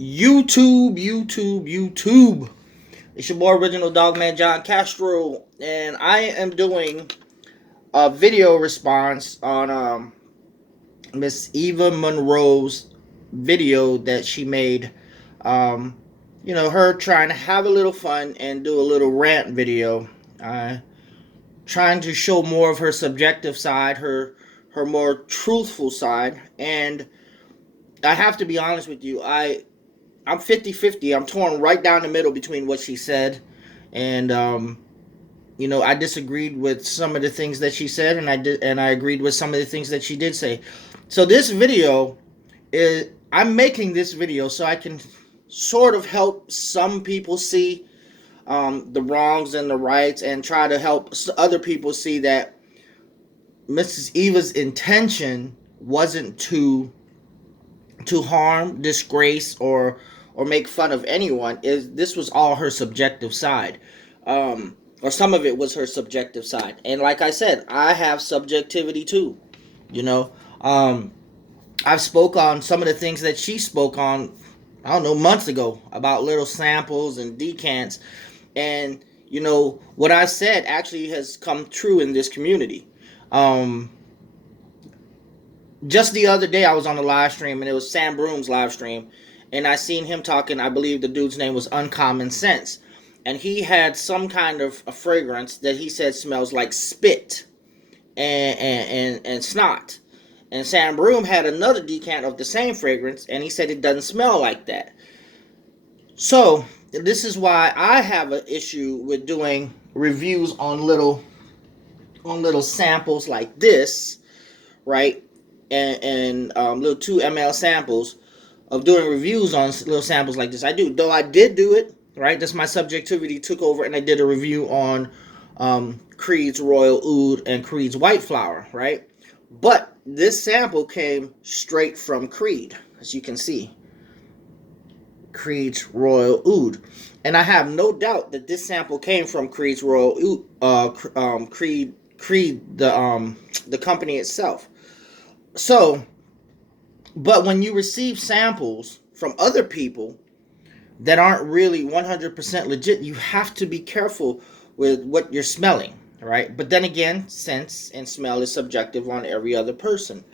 YouTube. It's your boy, Original Dogman John Castro, and I am doing a video response on Miss Eva Monroe's video that she made. Um, her trying to have a little fun and do a little rant video, trying to show more of her subjective side, her more truthful side, and I have to be honest with you, I'm 50-50. I'm torn right down the middle between what she said and I disagreed with some of the things that she said, and I agreed with some of the things that she did say. So this video is I'm making this video so I can sort of help some people see the wrongs and the rights, and try to help other people see that Mrs. Eva's intention wasn't to harm, disgrace, or make fun of anyone. Is This was all her subjective side, or some of it was her subjective side. And like I said, I have subjectivity too. You know, um, I've spoke on some of the things that she spoke on. I don't know, months ago, about little samples and decants, and what I said actually has come true in this community. Um, just the other day I was on a live stream, and it was Sam Broom's live stream, and I seen him talking. I believe the dude's name was Uncommon Sense, and he had some kind of a fragrance that he said smells like spit and snot. And Sam Broom had another decant of the same fragrance, and he said it doesn't smell like that. So this is why I have an issue with doing reviews on little samples like this, right? And little 2 ml samples, of doing reviews on little samples like this. I did do it, right? That's my subjectivity took over, and I did a review on Creed's Royal Oud and Creed's White Flower, right? But this sample came straight from Creed, as you can see. Creed's Royal Oud. And I have no doubt that this sample came from Creed's Royal Oud, Creed, the company itself. So, but when you receive samples from other people that aren't really 100% legit, you have to be careful with what you're smelling, right? But then again, sense and smell is subjective on every other person.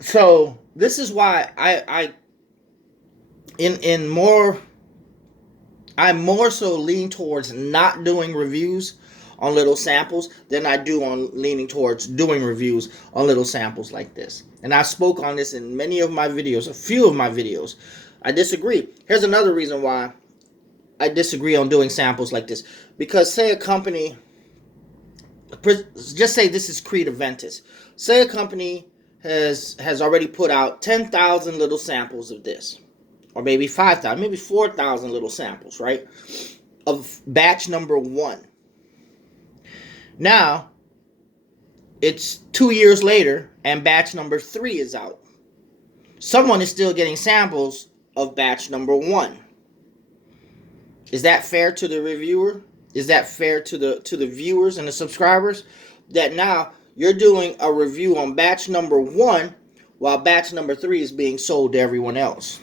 So this is why I more so lean towards not doing reviews on little samples than I do on leaning towards doing reviews on little samples like this. And I spoke on this in many of my videos, a few of my videos. I disagree. Here's another reason why I disagree on doing samples like this. Because say a company, just say this is Creed Aventus. Say a company has already put out 10,000 little samples of this. Or maybe 5,000, maybe 4,000 little samples, right? Of batch number 1. Now, it's 2 years later, and batch number 3 is out. Someone is still getting samples of batch number 1. Is that fair to the reviewer? Is that fair to the viewers and the subscribers? That now you're doing a review on batch number 1 while batch number 3 is being sold to everyone else.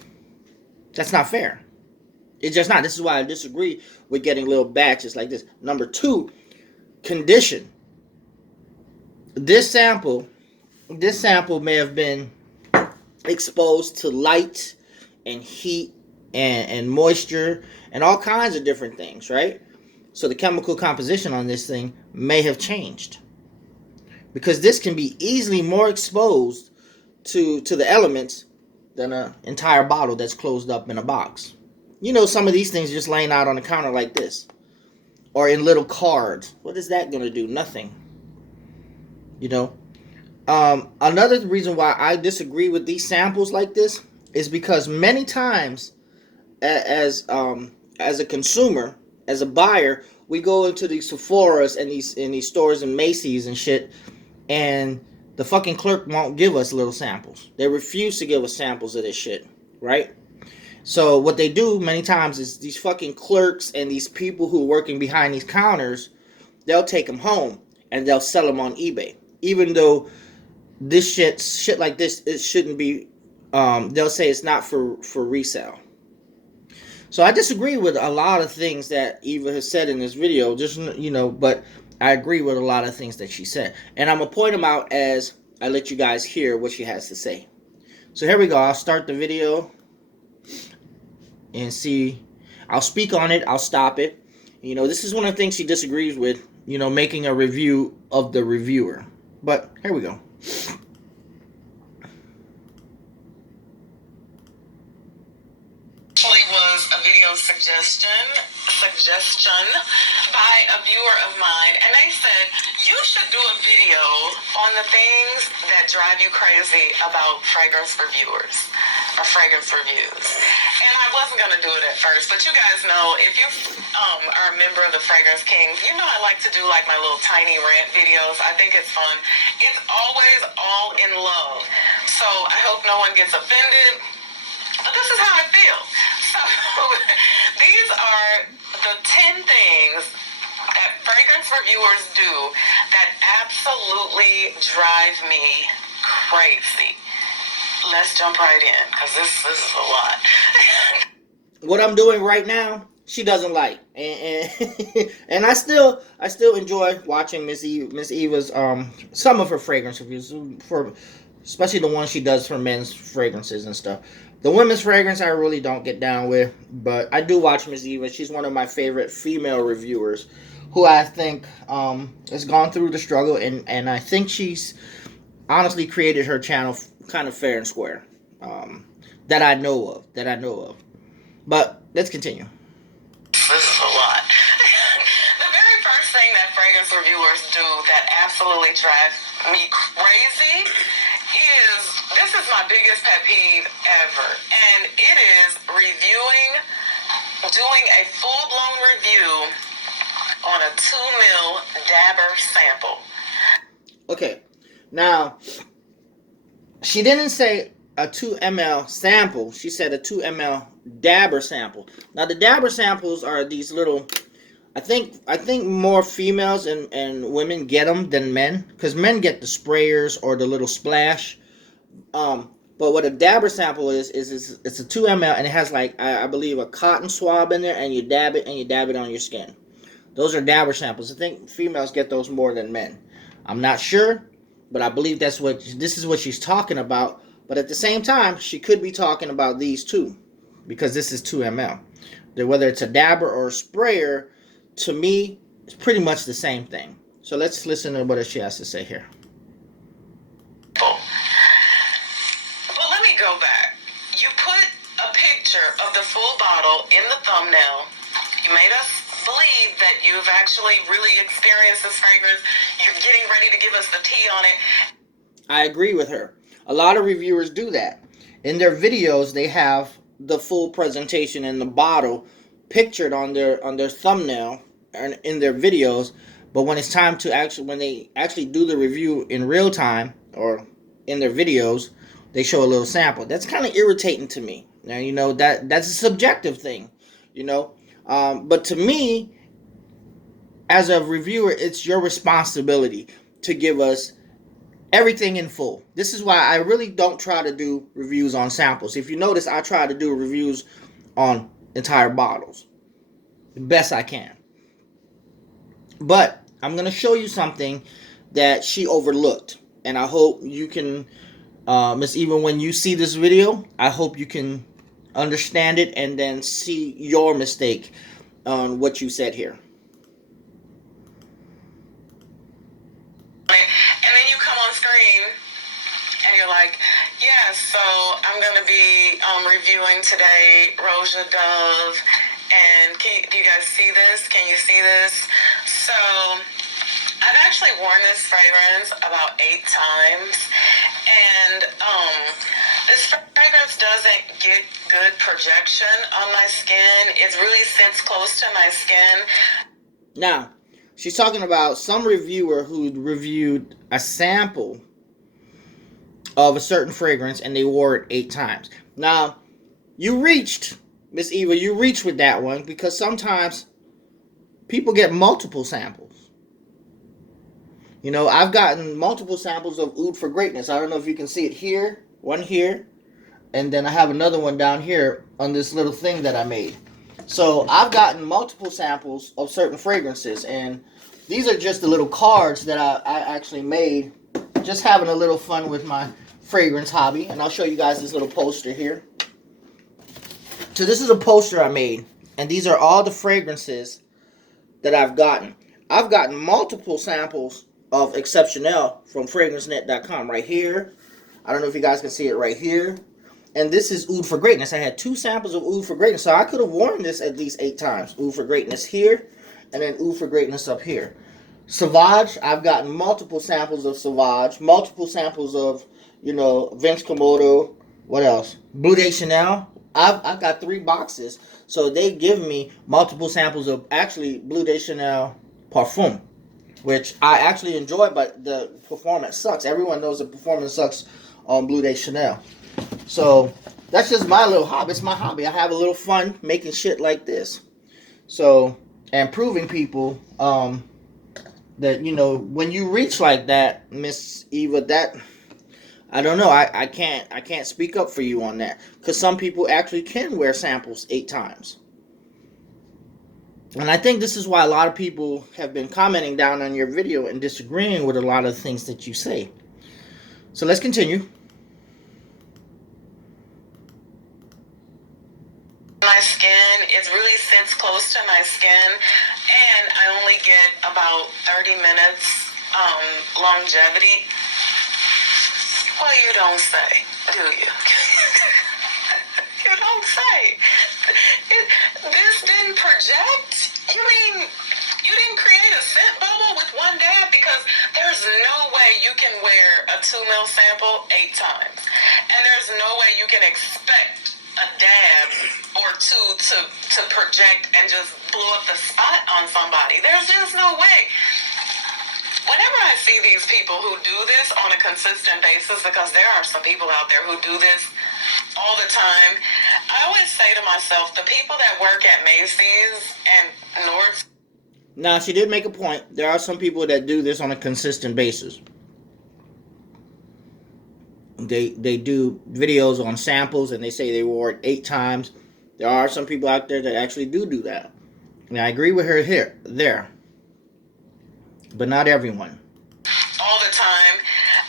That's not fair. It's just not. This is why I disagree with getting little batches like this. Number 2, condition. This sample may have been exposed to light and heat and moisture and all kinds of different things, right? So the chemical composition on this thing may have changed, because this can be easily more exposed to the elements than an entire bottle that's closed up in a box. Some of these things just laying out on the counter like this, or in little cards. What is that going to do? Nothing. Another reason why I disagree with these samples like this is because many times, as a consumer, as a buyer, we go into these Sephoras and these stores and Macy's and shit, and the fucking clerk won't give us little samples. They refuse to give us samples of this shit, right? So what they do many times is these fucking clerks and these people who are working behind these counters, they'll take them home and they'll sell them on eBay. Even though this shit like this, it shouldn't be they'll say it's not for resale. So I disagree with a lot of things that Eva has said in this video. Just but I agree with a lot of things that she said, and I'm gonna point them out as I let you guys hear what she has to say. So here we go. I'll start the video and see. I'll speak on it. I'll stop it. This is one of the things she disagrees with. Making a review of the reviewer. But here we go. Was a video suggestion by a viewer of mine, and they said you should do a video on the things that drive you crazy about fragrance reviewers or fragrance reviews. And I wasn't going to do it at first, but you guys know, if you are a member of the Fragrance Kings, you know I like to do like my little tiny rant videos. I think it's fun. It's always all in love. So I hope no one gets offended, but this is how I feel. So these are the 10 things that fragrance reviewers do that absolutely drive me crazy. Let's jump right in, because this is a lot. What I'm doing right now, she doesn't like, and I still enjoy watching Miss Eva's some of her fragrance reviews, for especially the ones she does for men's fragrances and stuff. The women's fragrance I really don't get down with, but I do watch Miss Eva. She's one of my favorite female reviewers, who I think has gone through the struggle, and I think she's honestly created her channel kind of fair and square, that I know of. But let's continue. This is a lot. The very first thing that fragrance reviewers do that absolutely drives me crazy is, this is my biggest pet peeve ever, and it is doing a full-blown review on a 2 ml dabber sample. Okay, now, she didn't say a 2 ml sample. She said a 2 ml dabber sample. Now, the dabber samples are these little, I think more females and women get them than men, because men get the sprayers or the little splash. But what a dabber sample is it's a 2 ml, and it has, like, I believe, a cotton swab in there, and you dab it on your skin. Those are dabber samples. I think females get those more than men. I'm not sure, but I believe this is what she's talking about. But at the same time, she could be talking about these too, because this is 2 ml. Whether it's a dabber or a sprayer, to me, it's pretty much the same thing. So let's listen to what she has to say here. But let me go back. You put a picture of the full bottle in the thumbnail. You made us believe that you've actually really experienced this fragrance. You're getting ready to give us the tea on it. I agree with her. A lot of reviewers do that. In their videos, they have the full presentation in the bottle pictured on their thumbnail and in their videos, but when it's time to when they actually do the review in real time or in their videos, they show a little sample. That's kind of irritating to me. Now, that's a subjective thing, but to me, as a reviewer, it's your responsibility to give us everything in full. This is why I really don't try to do reviews on samples. If you notice, I try to do reviews on entire bottles the best I can. But I'm going to show you something that she overlooked, and I hope you can, Miss Eva, when you see this video, I hope you can understand it and then see your mistake on what you said here. And then you come on screen and you're like, yeah, so I'm going to be reviewing today Roja Dove. And do you guys see this? Can you see this? So I've actually worn this fragrance about 8 times. And this fragrance doesn't get good projection on my skin. It really sits close to my skin. Now, she's talking about some reviewer who reviewed a sample of a certain fragrance and they wore it 8 times. Now, you reached, Miss Eva, you reached with that one, because sometimes people get multiple samples. I've gotten multiple samples of Oud for Greatness. I don't know if you can see it here, one here, and then I have another one down here on this little thing that I made. So I've gotten multiple samples of certain fragrances, and these are just the little cards that I actually made, just having a little fun with my fragrance hobby. And I'll show you guys this little poster here. So this is a poster I made, and these are all the fragrances that I've gotten. I've gotten multiple samples of Exceptionnel from FragranceNet.com right here. I don't know if you guys can see it right here. And this is Oud for Greatness. I had 2 samples of Oud for Greatness, so I could have worn this at least 8 times. Oud for Greatness here, and then Oud for Greatness up here. Sauvage, I've gotten multiple samples of Sauvage, multiple samples of, Vince Komodo. What else? Bleu de Chanel. I've got 3 boxes, so they give me multiple samples of actually Bleu de Chanel Parfum, which I actually enjoy, but the performance sucks. Everyone knows the performance sucks on Bleu de Chanel. So that's just my little hobby. It's my hobby. I have a little fun making shit like this. So, and proving people that, when you reach like that, Miss Eva, that I don't know. I can't speak up for you on that, because some people actually can wear samples 8 times. And I think this is why a lot of people have been commenting down on your video and disagreeing with a lot of the things that you say. So let's continue. My skin, it really sits close to my skin, and I only get about 30 minutes longevity. Well, you don't say, do you? You don't say. This didn't project? You mean you didn't create a scent bubble with one dab? Because there's no way you can wear a 2 ml sample 8 times. And there's no way you can expect a dab or 2 to project and just blow up the spot on somebody. There's just no way. Whenever I see these people who do this on a consistent basis, because there are some people out there who do this all the time, I always say to myself, the people that work at Macy's and Nordstrom. Now, she did make a point. There are some people that do this on a consistent basis. They do videos on samples, and they say they wore it 8 times. There are some people out there that actually do that. And I agree with her there. But not everyone. All the time.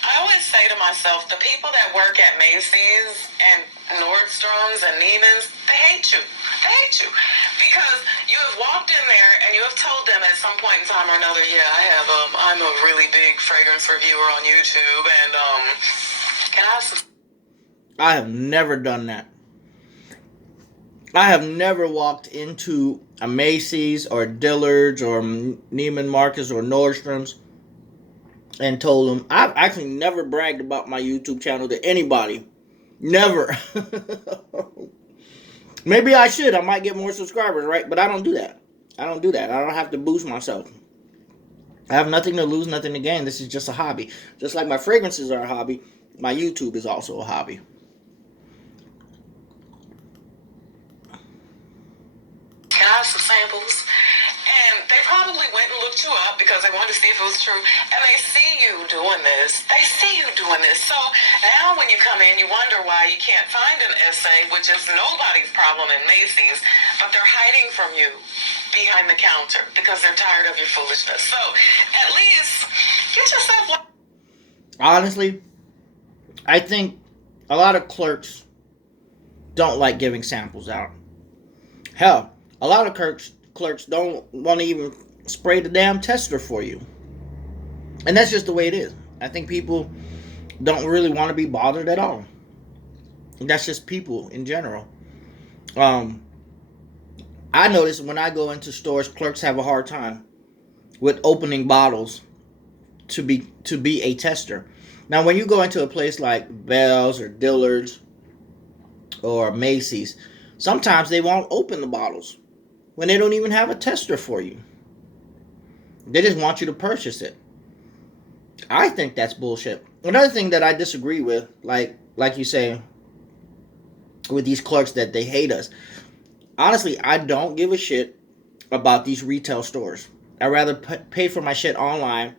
I always say to myself, the people that work at Macy's and Nordstrom's and Neiman's, they hate you. They hate you. Because you have walked in there and you have told them at some point in time or another, yeah, I'm a really big fragrance reviewer on YouTube, and can I have some... I have never done that. I have never walked into a Macy's or Dillard's or Neiman Marcus or Nordstrom's and told them. I've actually never bragged about my YouTube channel to anybody. Never. Maybe I should. I might get more subscribers, right? But I don't do that. I don't have to boost myself. I have nothing to lose, nothing to gain. This is just a hobby. Just like my fragrances are a hobby, my YouTube is also a hobby. Can I have some samples? And they probably went and looked you up because they wanted to see if it was true. And they see you doing this. They see you doing this. So now when you come in, you wonder why you can't find an essay, which is nobody's problem in Macy's, but they're hiding from you behind the counter because they're tired of your foolishness. So at least get yourself... Honestly, I think a lot of clerks don't like giving samples out. Hell, a lot of clerks don't want to even spray the damn tester for you. And that's just the way it is. I think people don't really want to be bothered at all. And that's just people in general. I notice when I go into stores, clerks have a hard time with opening bottles to be a tester. Now, when you go into a place like Bell's or Dillard's or Macy's, sometimes they won't open the bottles when they don't even have a tester for you. They just want you to purchase it. I think that's bullshit. Another thing that I disagree with, like you say, with these clerks that they hate us. Honestly, I don't give a shit about these retail stores. I'd rather pay for my shit online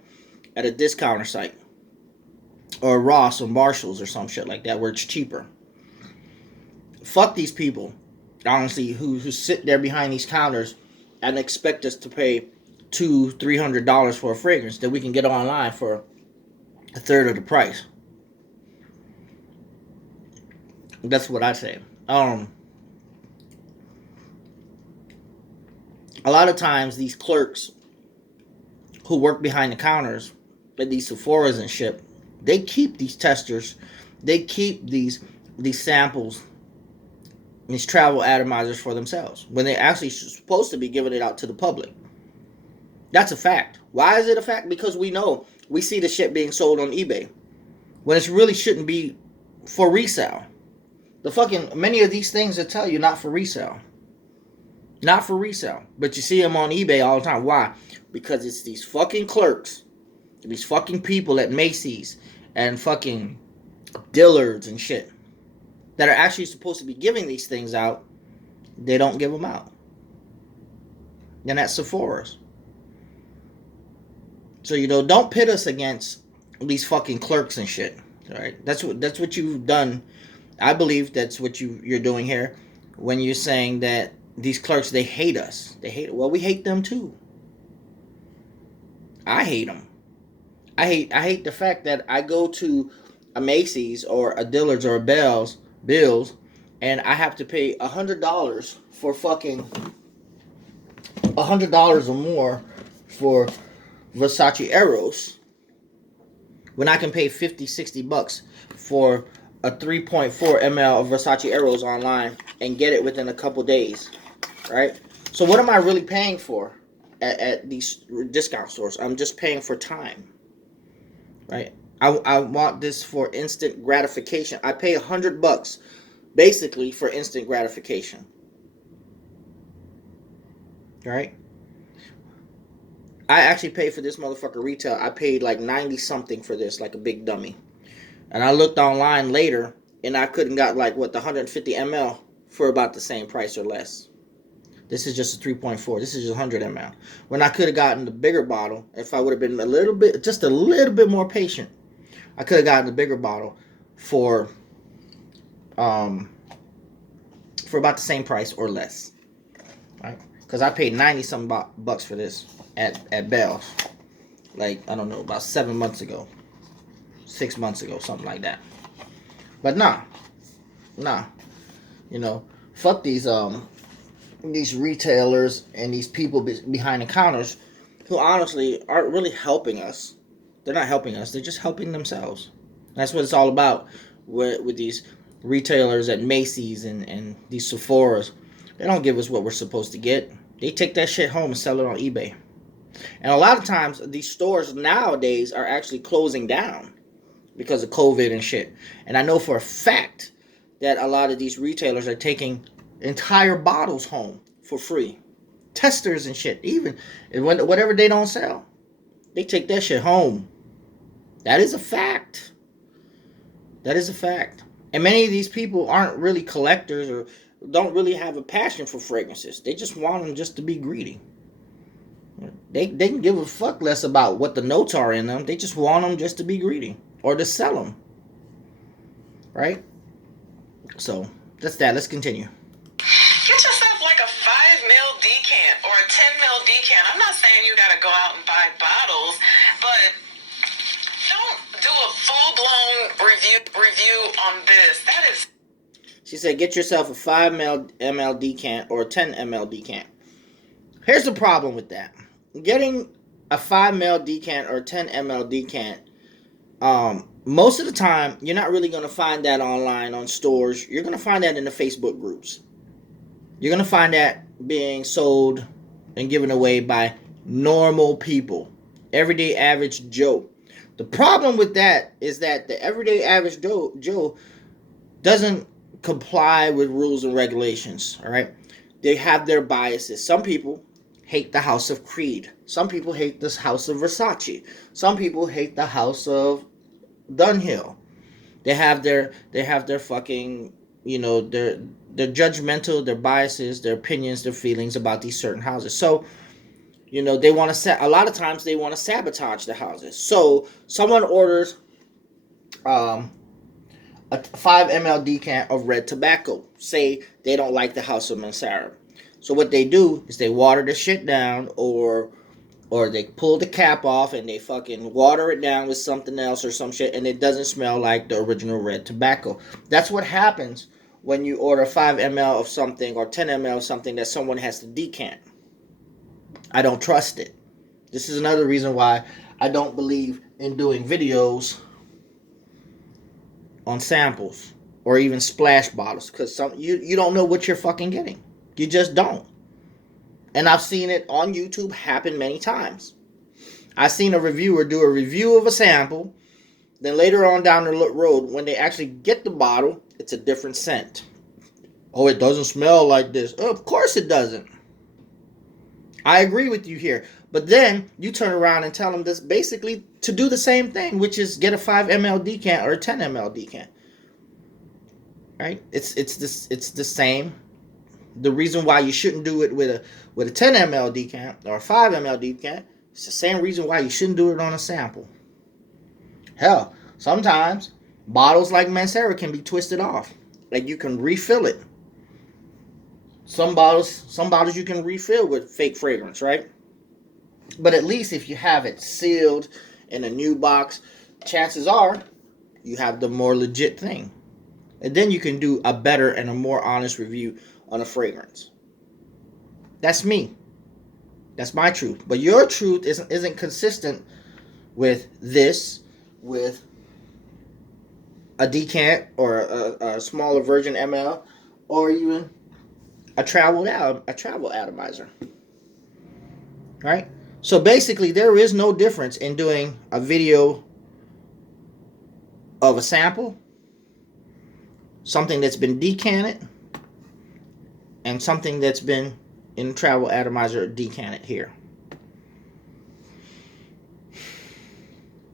at a discounter site. Or Ross or Marshalls or some shit like that where it's cheaper. Fuck these people, honestly, who sit there behind these counters and expect us to pay $200-$300 for a fragrance that we can get online for a third of the price. That's what I say. A lot of times these clerks who work behind the counters at these Sephora's and shit, they keep these testers, they keep these samples, these travel atomizers for themselves when they're actually supposed to be giving it out to the public. That's a fact. Why is it a fact? Because we see the shit being sold on eBay when it really shouldn't be for resale. The fucking many of these things that tell you not for resale. Not for resale. But you see them on eBay all the time. Why? Because it's these fucking clerks, these fucking people at Macy's and fucking Dillard's and shit that are actually supposed to be giving these things out. They don't give them out. And that's Sephora's. So, don't pit us against these fucking clerks and shit. All right? That's what you've done. I believe that's what you're doing here when you're saying that these clerks, they hate us. Well, we hate them too. I hate them. I hate the fact that I go to a Macy's or a Dillard's or a Bill's, and I have to pay $100 for fucking $100 or more for Versace Eros when I can pay $50-$60 for a 3.4 ml of Versace Eros online and get it within a couple days, right? So what am I really paying for at these discount stores? I'm just paying for time, right? I want this for instant gratification. I pay $100 basically for instant gratification, right? I actually paid for this motherfucker retail. I paid like 90 something for this, like a big dummy. And I looked online later, and I couldn't got like the 150 ml for about the same price or less. This is just a 3.4. This is just 100 ml. When I could have gotten the bigger bottle, if I would have been just a little bit more patient, I could have gotten the bigger bottle for about the same price or less, right? Because I paid 90 some bucks for this at Bell's, like I don't know, about 7 months ago. 6 months ago, something like that. But nah, fuck these retailers and these people behind the counters who honestly aren't really helping us. They're not helping us. They're just helping themselves. That's what it's all about with these retailers at Macy's and these Sephora's. They don't give us what we're supposed to get. They take that shit home and sell it on eBay. And a lot of times, these stores nowadays are actually closing down because of COVID and shit. And I know for a fact that a lot of these retailers are taking entire bottles home for free. Testers and shit. Even whatever they don't sell, they take that shit home. That is a fact. That is a fact. And many of these people aren't really collectors or don't really have a passion for fragrances. They just want them just to be greedy. They can give a fuck less about what the notes are in them. They just want them just to be greedy or to sell them. Right? So, that's that. Let's continue. Get yourself like a 5 ml decant or a 10 ml decant. I'm not saying you gotta go out and buy bottles, but don't do a full-blown review on this. That is... She said, get yourself a 5 ml decant or a 10 ml decant. Here's the problem with that. Getting a 5 ml decant or 10 ml decant, most of the time, you're not really going to find that online on stores. You're going to find that in the Facebook groups. You're going to find that being sold and given away by normal people. Everyday average Joe. The problem with that is that the everyday average Joe doesn't comply with rules and regulations. All right? They have their biases. Some people hate the House of Creed. Some people hate this House of Versace. Some people hate the House of Dunhill. They have their fucking, they're judgmental, their biases, their opinions, their feelings about these certain houses. So, they want to a lot of times they want to sabotage the houses. So someone orders a a 5 ml decant of red tobacco. Say they don't like the House of Mansara. So what they do is they water the shit down, or they pull the cap off and they fucking water it down with something else or some shit, and it doesn't smell like the original red tobacco. That's what happens when you order 5 ml of something or 10 ml of something that someone has to decant. I don't trust it. This is another reason why I don't believe in doing videos on samples or even splash bottles, because you don't know what you're fucking getting. You just don't. And I've seen it on YouTube happen many times. I've seen a reviewer do a review of a sample, then later on down the road, when they actually get the bottle, it's a different scent. Oh, it doesn't smell like this. Oh, of course it doesn't. I agree with you here. But then you turn around and tell them this basically to do the same thing, which is get a 5 ml decant or a 10 ml decant. Right? It's the same. The reason why you shouldn't do it with a 10 ml decant or a 5 ml decant, it's the same reason why you shouldn't do it on a sample. Hell, sometimes bottles like Mansara can be twisted off. Like you can refill it. Some bottles you can refill with fake fragrance, right? But at least if you have it sealed in a new box, chances are you have the more legit thing. And then you can do a better and a more honest review on a fragrance. That's me. That's my truth. But your truth isn't consistent with this, with a decant or a smaller Virgin ML, or even a travel atomizer. Right? So basically, there is no difference in doing a video of a sample, something that's been decanted, and something that's been in travel atomizer decanted here.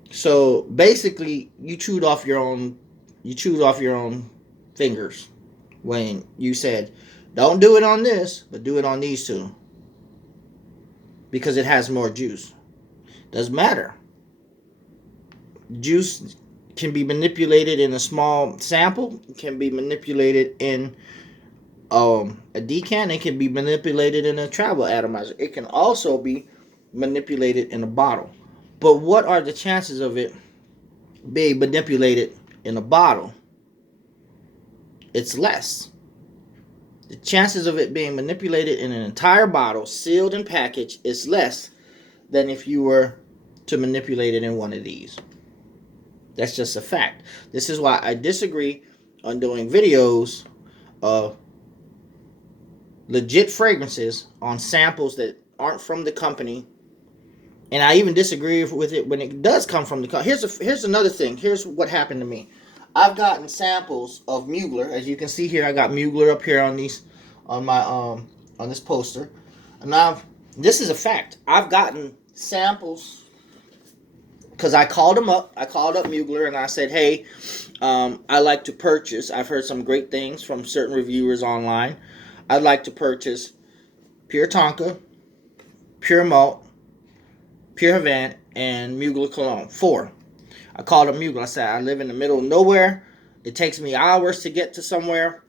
So basically, you chewed off your own fingers when you said, don't do it on this, but do it on these two, because it has more juice. Doesn't matter. Juice can be manipulated in a small sample. It can be manipulated in a decant. It can be manipulated in a travel atomizer. It can also be manipulated in a bottle. But what are the chances of it being manipulated in a bottle? It's less. The chances of it being manipulated in an entire bottle, sealed and packaged, is less than if you were to manipulate it in one of these. That's just a fact. This is why I disagree on doing videos of legit fragrances on samples that aren't from the company. And I even disagree with it when it does come from the company. Here's another thing. Here's what happened to me. I've gotten samples of Mugler. As you can see here, I got Mugler up here on this poster. And this is a fact. I've gotten samples because I called them up. I called up Mugler and I said, hey, I like to purchase. I've heard some great things from certain reviewers online. I'd like to purchase Pure Tonka, Pure Malt, Pure Havana, and Mugler Cologne. 4. I called up Mugler. I said, I live in the middle of nowhere. It takes me hours to get to somewhere.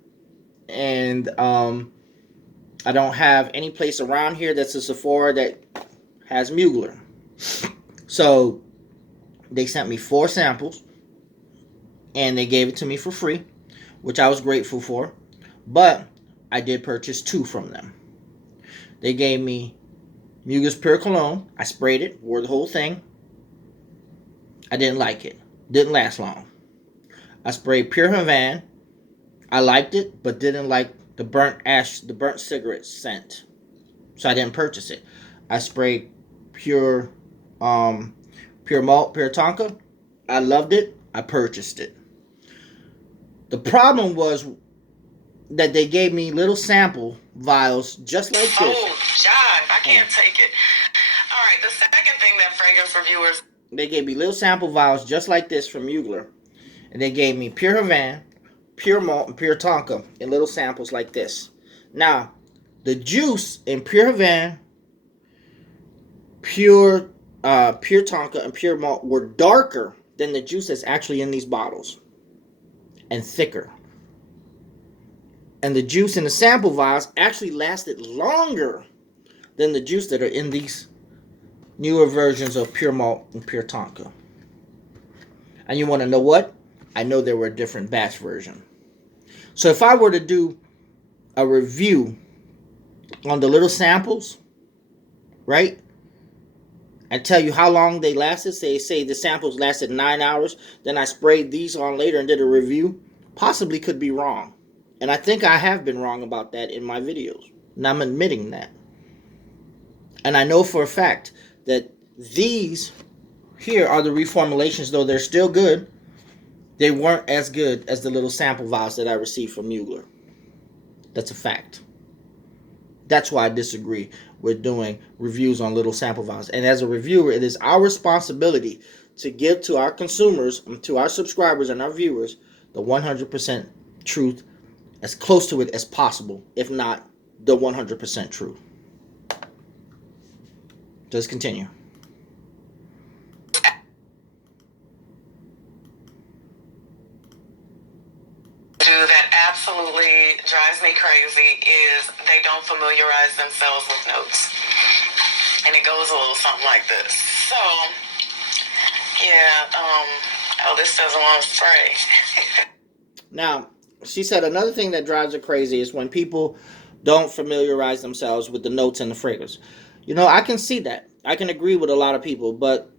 And I don't have any place around here that's a Sephora that has Mugler. So they sent me 4 samples. And they gave it to me for free, which I was grateful for. But I did purchase 2 from them. They gave me Mugler's Pure Cologne. I sprayed it, wore the whole thing. I didn't like it. Didn't last long. I sprayed Pure Havana. I liked it, but didn't like the burnt cigarette scent. So I didn't purchase it. I sprayed Pure Malt, Pure Tonka. I loved it. I purchased it. The problem was that they gave me little sample vials just like this. Oh, Jive, I can't take it. All right, the second thing that fragrance reviewers... They gave me little sample vials just like this from Mugler. And they gave me Pure Havana, Pure Malt, and Pure Tonka in little samples like this. Now, the juice in Pure Havana, Pure Tonka, and Pure Malt were darker than the juice that's actually in these bottles. and thicker. And the juice in the sample vials actually lasted longer than the juice that are in these newer versions of Pure Malt and Pure Tonka. And you want to know what? I know there were a different batch version. So if I were to do a review on the little samples, right, and tell you how long they lasted, say the samples lasted 9 hours, then I sprayed these on later and did a review, possibly could be wrong. And I think I have been wrong about that in my videos. And I'm admitting that. And I know for a fact that these here are the reformulations, though they're still good. They weren't as good as the little sample vials that I received from Mugler. That's a fact. That's why I disagree with doing reviews on little sample vials. And as a reviewer, it is our responsibility to give to our consumers, to our subscribers and our viewers, the 100% truth, as close to it as possible, if not the 100% truth. Just continue. That absolutely drives me crazy is they don't familiarize themselves with notes. And it goes a little something like this. So, yeah, oh, this doesn't want to spray. Now, she said another thing that drives her crazy is when people don't familiarize themselves with the notes and the fragrance. You know, I can see that. I can agree with a lot of people, but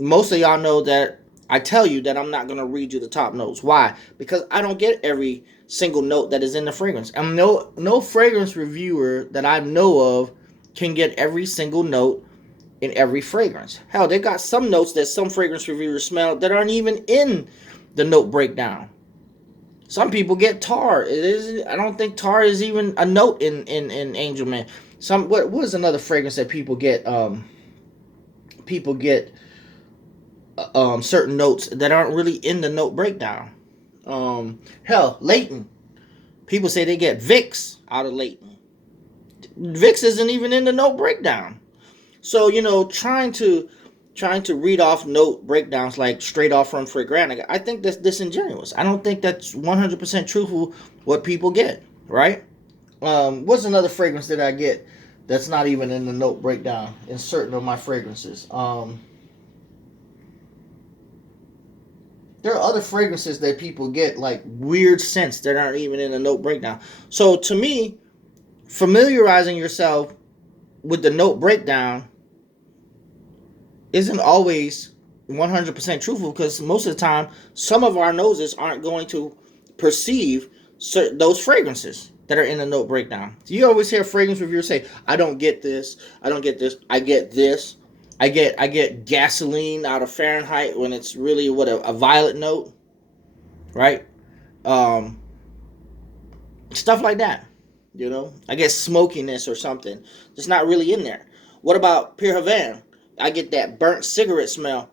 most of y'all know that I tell you that I'm not going to read you the top notes. Why? Because I don't get every single note that is in the fragrance. And no fragrance reviewer that I know of can get every single note in every fragrance. Hell, they got some notes that some fragrance reviewers smell that aren't even in the note breakdown. Some people get tar. I don't think tar is even a note in Angel Man. What was another fragrance that people get? People get certain notes that aren't really in the note breakdown. Hell, Leighton. People say they get Vicks out of Leighton. Vicks isn't even in the note breakdown. So, you know, trying to read off note breakdowns like straight off from Fragrantica, I think that's disingenuous. I don't think that's 100% truthful what people get, right? What's another fragrance that I get that's not even in the note breakdown in certain of my fragrances? There are other fragrances that people get, like weird scents that aren't even in the note breakdown. So to me, familiarizing yourself with the note breakdown isn't always 100% truthful, because most of the time, some of our noses aren't going to perceive those fragrances that are in the note breakdown. So you always hear fragrance reviewers say, I don't get this, I don't get this, I get this. I get gasoline out of Fahrenheit when it's really a violet note, right? Stuff like that, you know. I get smokiness or something. It's not really in there. What about Pure Havana? I get that burnt cigarette smell.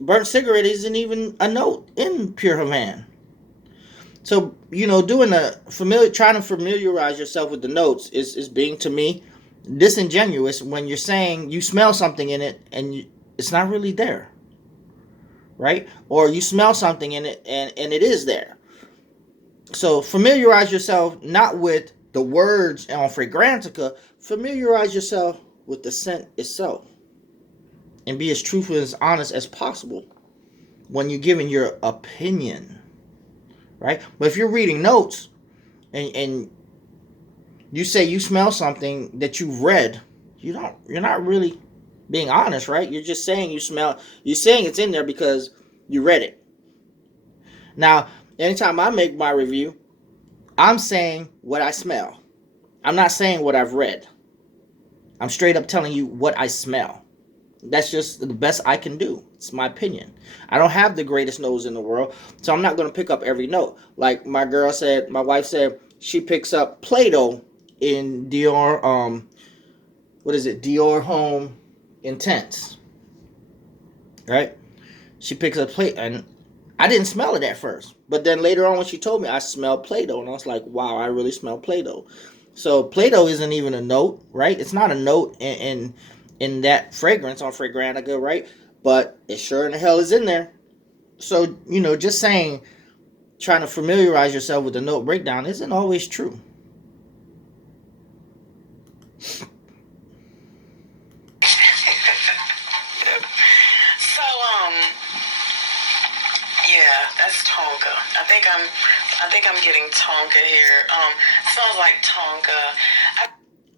Burnt cigarette isn't even a note in Pure Havana. So, you know, trying to familiarize yourself with the notes is being, to me, disingenuous when you're saying you smell something in it and it's not really there, right? Or you smell something in it and it is there. So familiarize yourself not with the words on Fragrantica, familiarize yourself with the scent itself, and be as truthful and as honest as possible when you're giving your opinion, right? But if you're reading notes and you say you smell something that you've read, you're not really being honest, right? You're just saying you're saying it's in there because you read it. Now, anytime I make my review, I'm saying what I smell. I'm not saying what I've read. I'm straight up telling you what I smell. That's just the best I can do. It's my opinion. I don't have the greatest nose in the world, so I'm not going to pick up every note. Like my wife said, she picks up Play-Doh in Dior, Dior Home Intense, right? She picks up and I didn't smell it at first, but then later on when she told me, I smelled Play-Doh, and I was like, wow, I really smell Play-Doh. So Play-Doh isn't even a note, right? It's not a note in that fragrance on Fragrantica, right? But it sure in the hell is in there. So, you know, just saying trying to familiarize yourself with the note breakdown isn't always true. So, yeah, that's Tonka. I think I'm getting Tonka here. Smells like Tonka.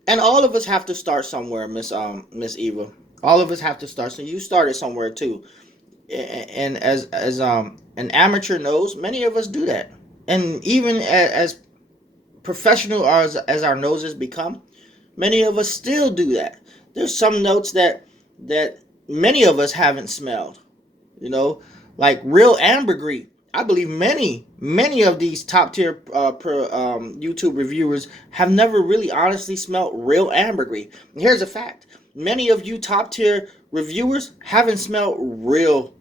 And all of us have to start somewhere, Miss Eva. All of us have to start. So you started somewhere too. And as an amateur knows, many of us do that. And even as professional as our noses become, many of us still do that. There's some notes that many of us haven't smelled. You know, like real ambergris. I believe many of these top tier YouTube reviewers have never really honestly smelled real ambergris. And here's a fact: many of you top tier reviewers haven't smelled real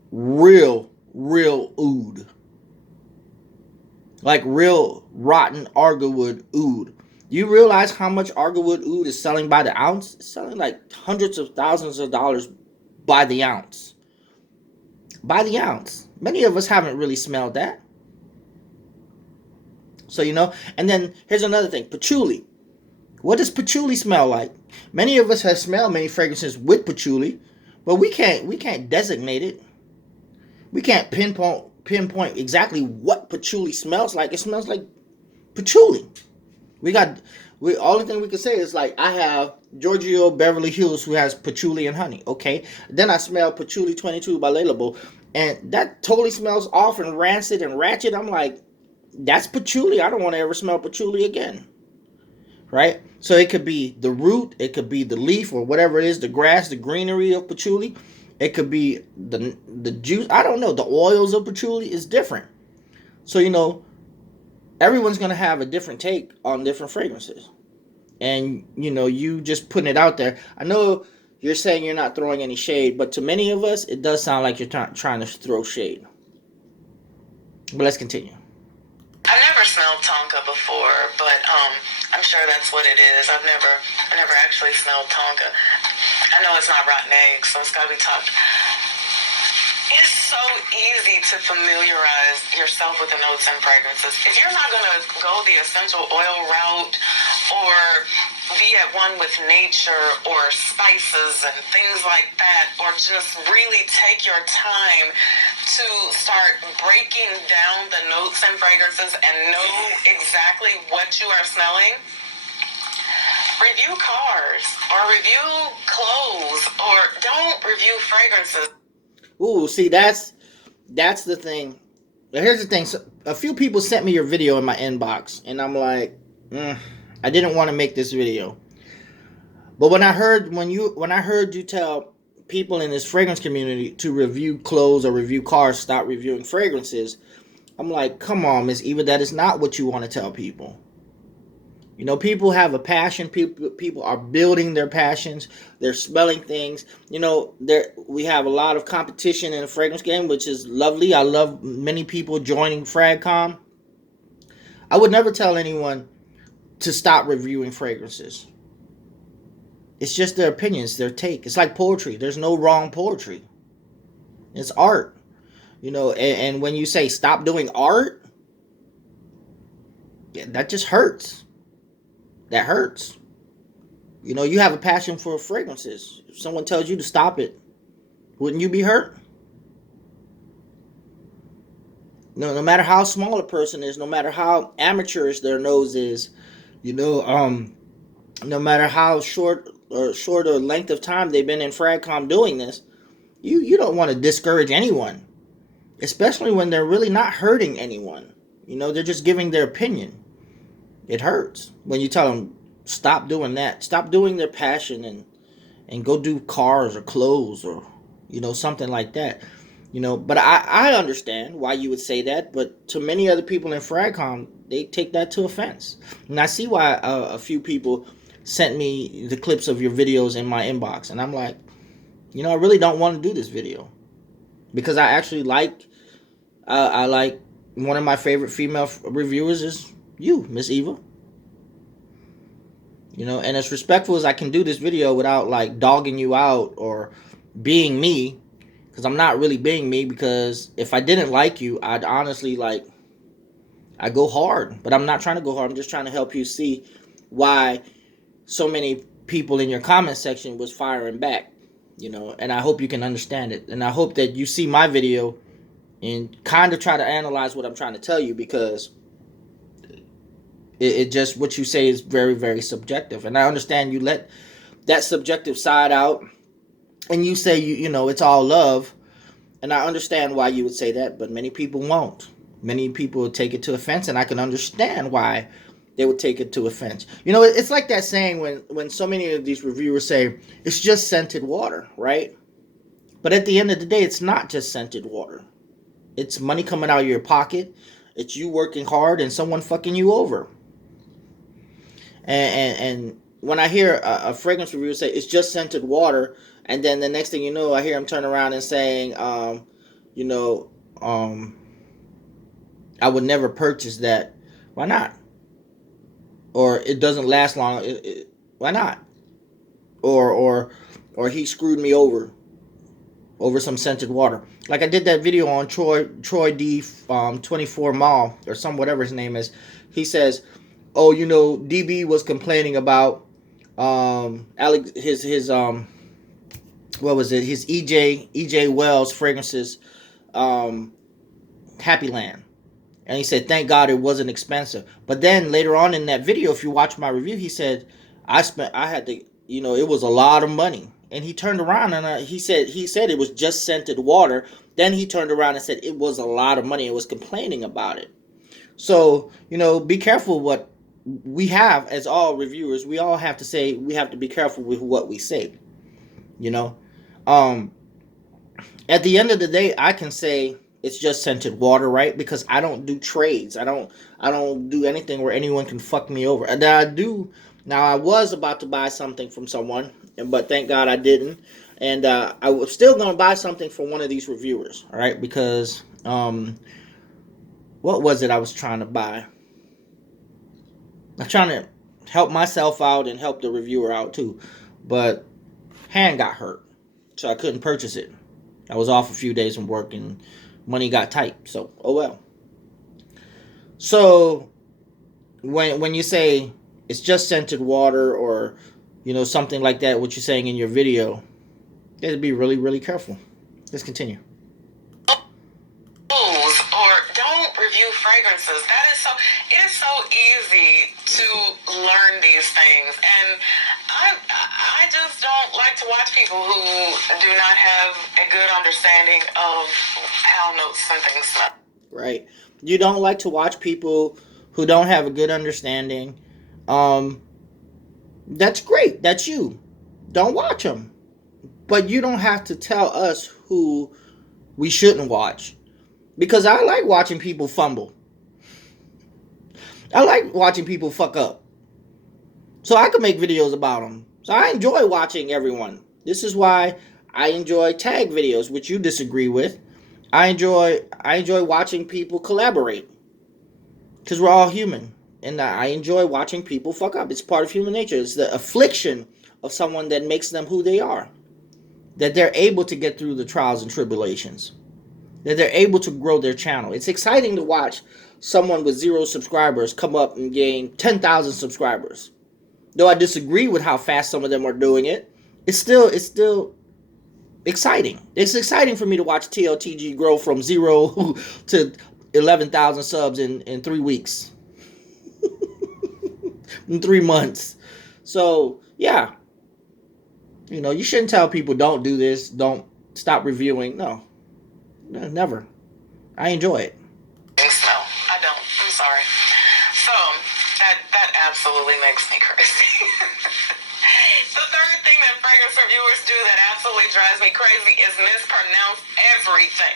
oud, like real rotten argowood oud. You realize how much argowood oud is selling by the ounce? It's selling like hundreds of thousands of dollars by the ounce. By the ounce. Many of us haven't really smelled that. So, and then here's another thing, patchouli. What does patchouli smell like? Many of us have smelled many fragrances with patchouli, but we can't designate it. We can't pinpoint exactly what patchouli smells like. It smells like patchouli. Only thing we can say is like, I have Giorgio Beverly Hills, who has patchouli and honey. Okay, then I smell Patchouli 22 by Lalabo, and that totally smells off and rancid and ratchet. I'm like, that's patchouli. I don't want to ever smell patchouli again. Right? So it could be the root, it could be the leaf, or whatever it is, the grass, the greenery of patchouli. It could be the juice. I don't know. The oils of patchouli is different. So everyone's gonna have a different take on different fragrances. And you just putting it out there. I know you're saying you're not throwing any shade, but to many of us, it does sound like you're trying to throw shade. But let's continue. I've never smelled Tonka before, but I'm sure that's what it is. I never actually smelled Tonka. I know it's not rotten eggs, so it's gotta be tough. It's so easy to familiarize yourself with the notes and fragrances. If you're not going to go the essential oil route or be at one with nature or spices and things like that, or just really take your time to start breaking down the notes and fragrances and know exactly what you are smelling, review cars or review clothes or don't review fragrances. Ooh, see, that's the thing. Here's the thing. So, a few people sent me your video in my inbox, and I'm like, I didn't want to make this video. But when I heard you tell people in this fragrance community to review clothes or review cars, stop reviewing fragrances, I'm like, come on, Miss Eva, that is not what you want to tell people. People have a passion. People are building their passions. They're smelling things. We have a lot of competition in the fragrance game, which is lovely. I love many people joining FragCom. I would never tell anyone to stop reviewing fragrances. It's just their opinions, their take. It's like poetry. There's no wrong poetry. It's art. And when you say stop doing art, that just hurts. That hurts. You have a passion for fragrances. If someone tells you to stop it, wouldn't you be hurt? No matter how small a person is, no matter how amateurish their nose is, no matter how short or length of time they've been in FragCom doing this, you don't want to discourage anyone, especially when they're really not hurting anyone. They're just giving their opinion. It hurts when you tell them stop doing that, stop doing their passion and go do cars or clothes or something like that. But I understand why you would say that, but to many other people in FragCom, they take that to offense. And I see why a few people sent me the clips of your videos in my inbox, and I'm like, I really don't want to do this video because I actually like one of my favorite female reviewers is you, Miss Eva. And as respectful as I can do this video without like dogging you out or being me, because I'm not really being me, because if I didn't like you, I'd honestly I go hard, but I'm not trying to go hard. I'm just trying to help you see why so many people in your comment section was firing back, and I hope you can understand it. And I hope that you see my video and kind of try to analyze what I'm trying to tell you, because it just, what you say is very, very subjective. And I understand you let that subjective side out and you say, it's all love. And I understand why you would say that, but many people won't. Many people will take it to offense, and I can understand why they would take it to offense. It's like that saying when so many of these reviewers say, it's just scented water, right? But at the end of the day, it's not just scented water. It's money coming out of your pocket. It's you working hard and someone fucking you over. And when I hear a fragrance reviewer say, it's just scented water, and then the next thing you know, I hear him turn around and saying, you know, um, I would never purchase that. Why not? Or it doesn't last long. Why not? Or he screwed me over some scented water. Like I did that video on Troy D 24 Mall or some whatever his name is. He says, oh, DB was complaining about his what was it? His EJ Wells fragrances, Happy Land. And he said, thank God it wasn't expensive. But then later on in that video, if you watch my review, he said, I had to, it was a lot of money. And he turned around and he said it was just scented water. Then he turned around and said it was a lot of money and was complaining about it. So, be careful what we have as all reviewers. We all have to say, we have to be careful with what we say. At the end of the day, I can say it's just scented water, right? Because I don't do trades. I don't do anything where anyone can fuck me over. And I do. Now, I was about to buy something from someone, but thank God I didn't. And I was still going to buy something from one of these reviewers, all right? Because what was it I was trying to buy? I'm trying to help myself out and help the reviewer out too. But hand got hurt, so I couldn't purchase it. I was off a few days from work and money got tight. So, oh well. So, when you say it's just scented water or, something like that, what you're saying in your video, you have to be really, really careful. Let's continue. Or don't review fragrances. It is so easy to learn these things. And I just don't like to watch people who do not have a good understanding of how notes and things smell. Right. You don't like to watch people who don't have a good understanding. That's great. That's you. Don't watch them. But you don't have to tell us who we shouldn't watch. Because I like watching people fumble. I like watching people fuck up. So I can make videos about them. So I enjoy watching everyone. This is why I enjoy tag videos, which you disagree with. I enjoy watching people collaborate. Because we're all human. And I enjoy watching people fuck up. It's part of human nature. It's the affliction of someone that makes them who they are. That they're able to get through the trials and tribulations. That they're able to grow their channel. It's exciting to watch someone with 0 subscribers come up and gain 10,000 subscribers. Though I disagree with how fast some of them are doing it, it's still exciting. It's exciting for me to watch TLTG grow from 0 to 11,000 subs in 3 weeks. In 3 months. So, yeah. You shouldn't tell people don't do this, don't stop reviewing. No, never. I enjoy it. No, I don't. I'm sorry. So that absolutely makes me crazy. The third thing that fragrance reviewers do that absolutely drives me crazy is mispronounce everything.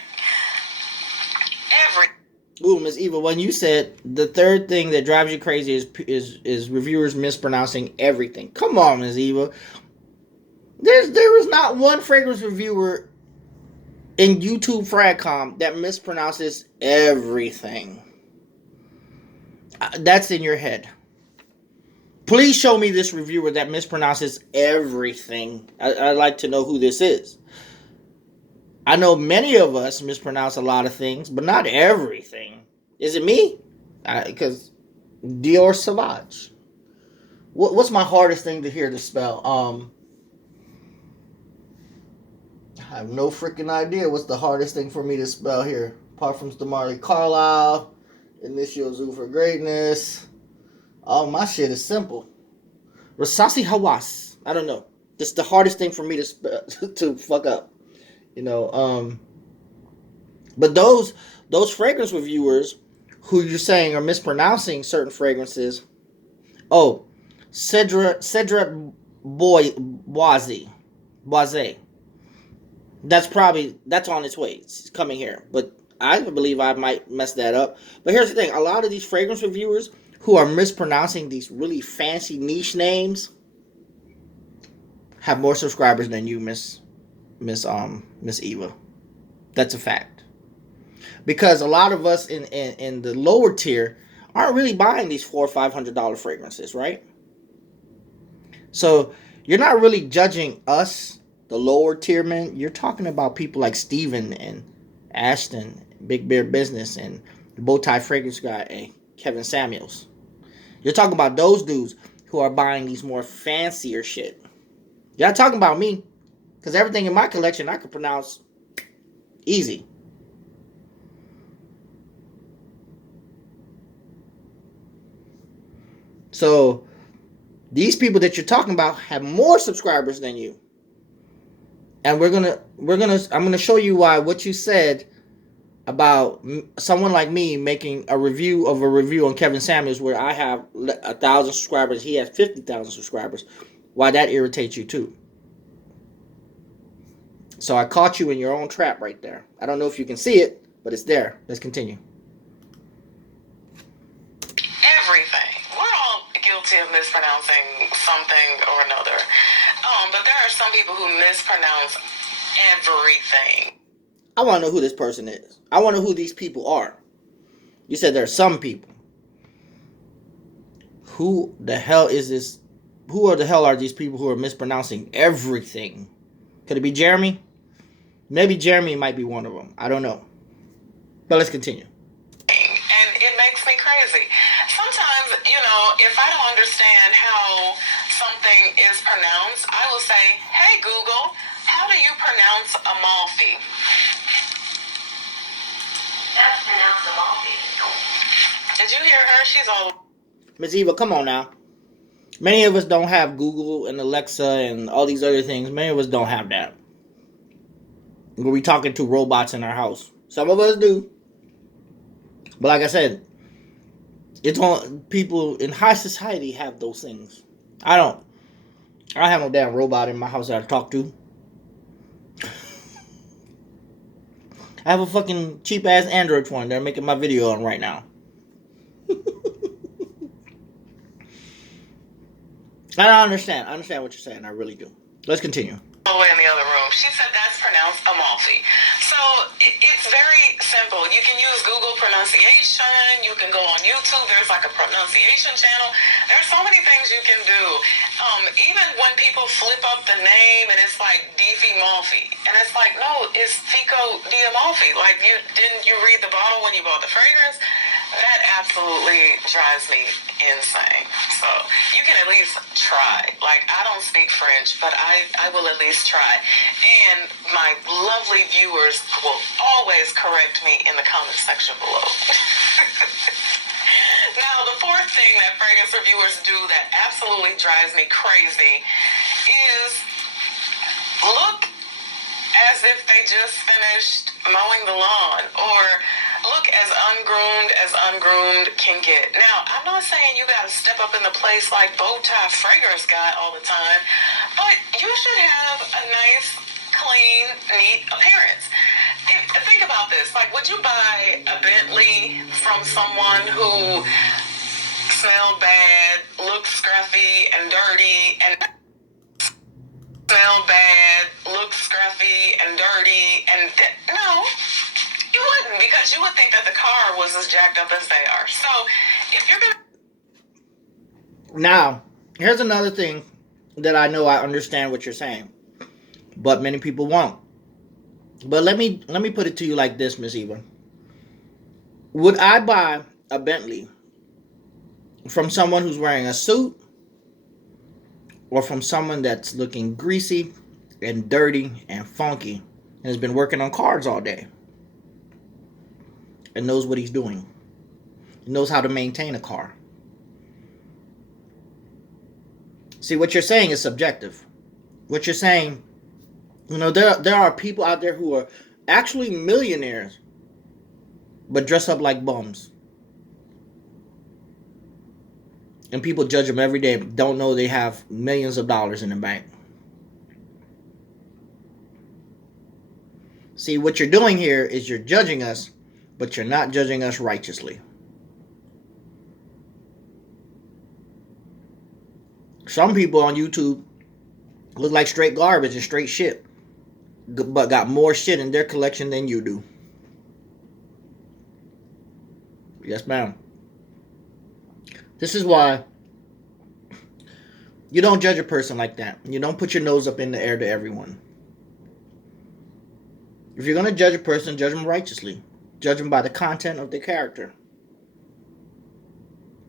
Ooh, Miss Eva, when you said the third thing that drives you crazy is reviewers mispronouncing everything. Come on, Miss Eva. There was not one fragrance reviewer in YouTube Fragcom that mispronounces everything. That's in your head. Please show me this reviewer that mispronounces everything. I'd like to know who this is. I know many of us mispronounce a lot of things, but not everything. Is it me? Because Dior Sauvage. What's my hardest thing to hear to spell? I have no freaking idea what's the hardest thing for me to spell here. Apart from Stamarley Carlisle, Initials U for Greatness. Oh, my shit is simple. Rasasi Hawass. I don't know. It's the hardest thing for me to spell, to fuck up. You know, but those fragrance reviewers who you're saying are mispronouncing certain fragrances. Oh, Cedra Boise. That's on its way. It's coming here. But I believe I might mess that up. But here's the thing: a lot of these fragrance reviewers who are mispronouncing these really fancy niche names have more subscribers than you, Miss Eva. That's a fact. Because a lot of us in the lower tier aren't really buying these $400 or $500 fragrances, right? So you're not really judging us, the lower tier men. You're talking about people like Steven and Ashton, Big Bear Business, and the Bowtie Fragrance Guy, and Kevin Samuels. You're talking about those dudes who are buying these more fancier shit. You're not talking about me, because everything in my collection I can pronounce easy. So these people that you're talking about have more subscribers than you. And I'm gonna show you why what you said about someone like me making a review on Kevin Samuels, where I have 1,000 subscribers, he has 50,000 subscribers, why that irritates you too. So I caught you in your own trap right there. I don't know if you can see it, but it's there. Let's continue. Everything. We're all guilty of mispronouncing something or another. But there are some people who mispronounce everything. I want to know who this person is. I want to know who these people are. You said there are some people. Who the hell is this? Who the hell are these people who are mispronouncing everything? Could it be Jeremy? Maybe Jeremy might be one of them. I don't know. But let's continue. And it makes me crazy. Sometimes, if I don't understand how something is pronounced, I will say, hey, Google, how do you pronounce Amalfi? That's pronounced Amalfi. Did you hear her? She's all... Miss Eva, come on now. Many of us don't have Google and Alexa and all these other things. Many of us don't have that. We'll be talking to robots in our house. Some of us do. But like I said, it's on people in high society have those things. I don't have no damn robot in my house that I talk to. I have a fucking cheap ass Android phone that I'm making my video on right now. I understand. I understand what you're saying. I really do. Let's continue. All the way in the other room. She said that's pronounced Amalfi. So it's very simple. You can use Google pronunciation. You can go on YouTube. There's like a pronunciation channel. There's so many things you can do. Even when people flip up the name and it's like Difi Malfi. And it's like, no, it's Fico di Amalfi. Like, didn't you read the bottle when you bought the fragrance? That absolutely drives me insane. So you can at least try. Like, I don't speak French, but I will at least try. And my lovely viewers will always correct me in the comment section below. Now, the fourth thing that fragrance reviewers do that absolutely drives me crazy is look as if they just finished mowing the lawn, or look as ungroomed can get. Now, I'm not saying you got to step up in the place like Bowtie Fragrance Guy all the time, but you should have a nice, clean, neat appearance. Think about this. Like, would you buy a Bentley from someone who smelled bad, looked scruffy and dirty, and smelled bad, looked scruffy and dirty, and no, you wouldn't, because you would think that the car was as jacked up as they are. So if you're gonna... Now, here's another thing that I know I understand what you're saying, but many people won't. But let me put it to you like this, Miss Eva. Would I buy a Bentley from someone who's wearing a suit or from someone that's looking greasy and dirty and funky and has been working on cars all day and knows what he's doing. He knows how to maintain a car. See, what you're saying is subjective. What you're saying, there are people out there who are actually millionaires but dress up like bums. And people judge them every day, but don't know they have millions of dollars in the bank. See, what you're doing here is you're judging us, but you're not judging us righteously. Some people on YouTube look like straight garbage and straight shit, but got more shit in their collection than you do. Yes, ma'am. This is why you don't judge a person like that. You don't put your nose up in the air to everyone. If you're going to judge a person, judge them righteously. Judge them by the content of their character.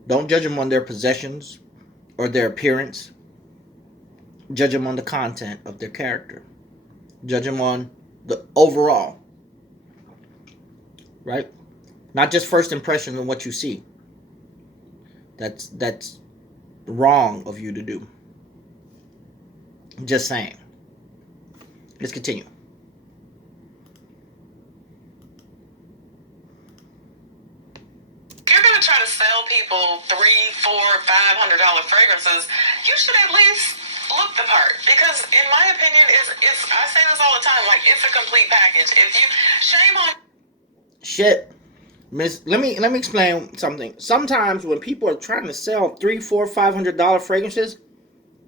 Don't judge them on their possessions or their appearance. Judge them on the content of their character. Judge them on the overall. Right? Not just first impressions on what you see. That's wrong of you to do. Just saying. Let's continue. If you're gonna try to sell people $300, $400, $500 fragrances, you should at least look the part. Because in my opinion, it's I say this all the time, like it's a complete package. If you shame on shit. Miss, let me explain something. Sometimes when people are trying to sell $300, $400, $500 fragrances,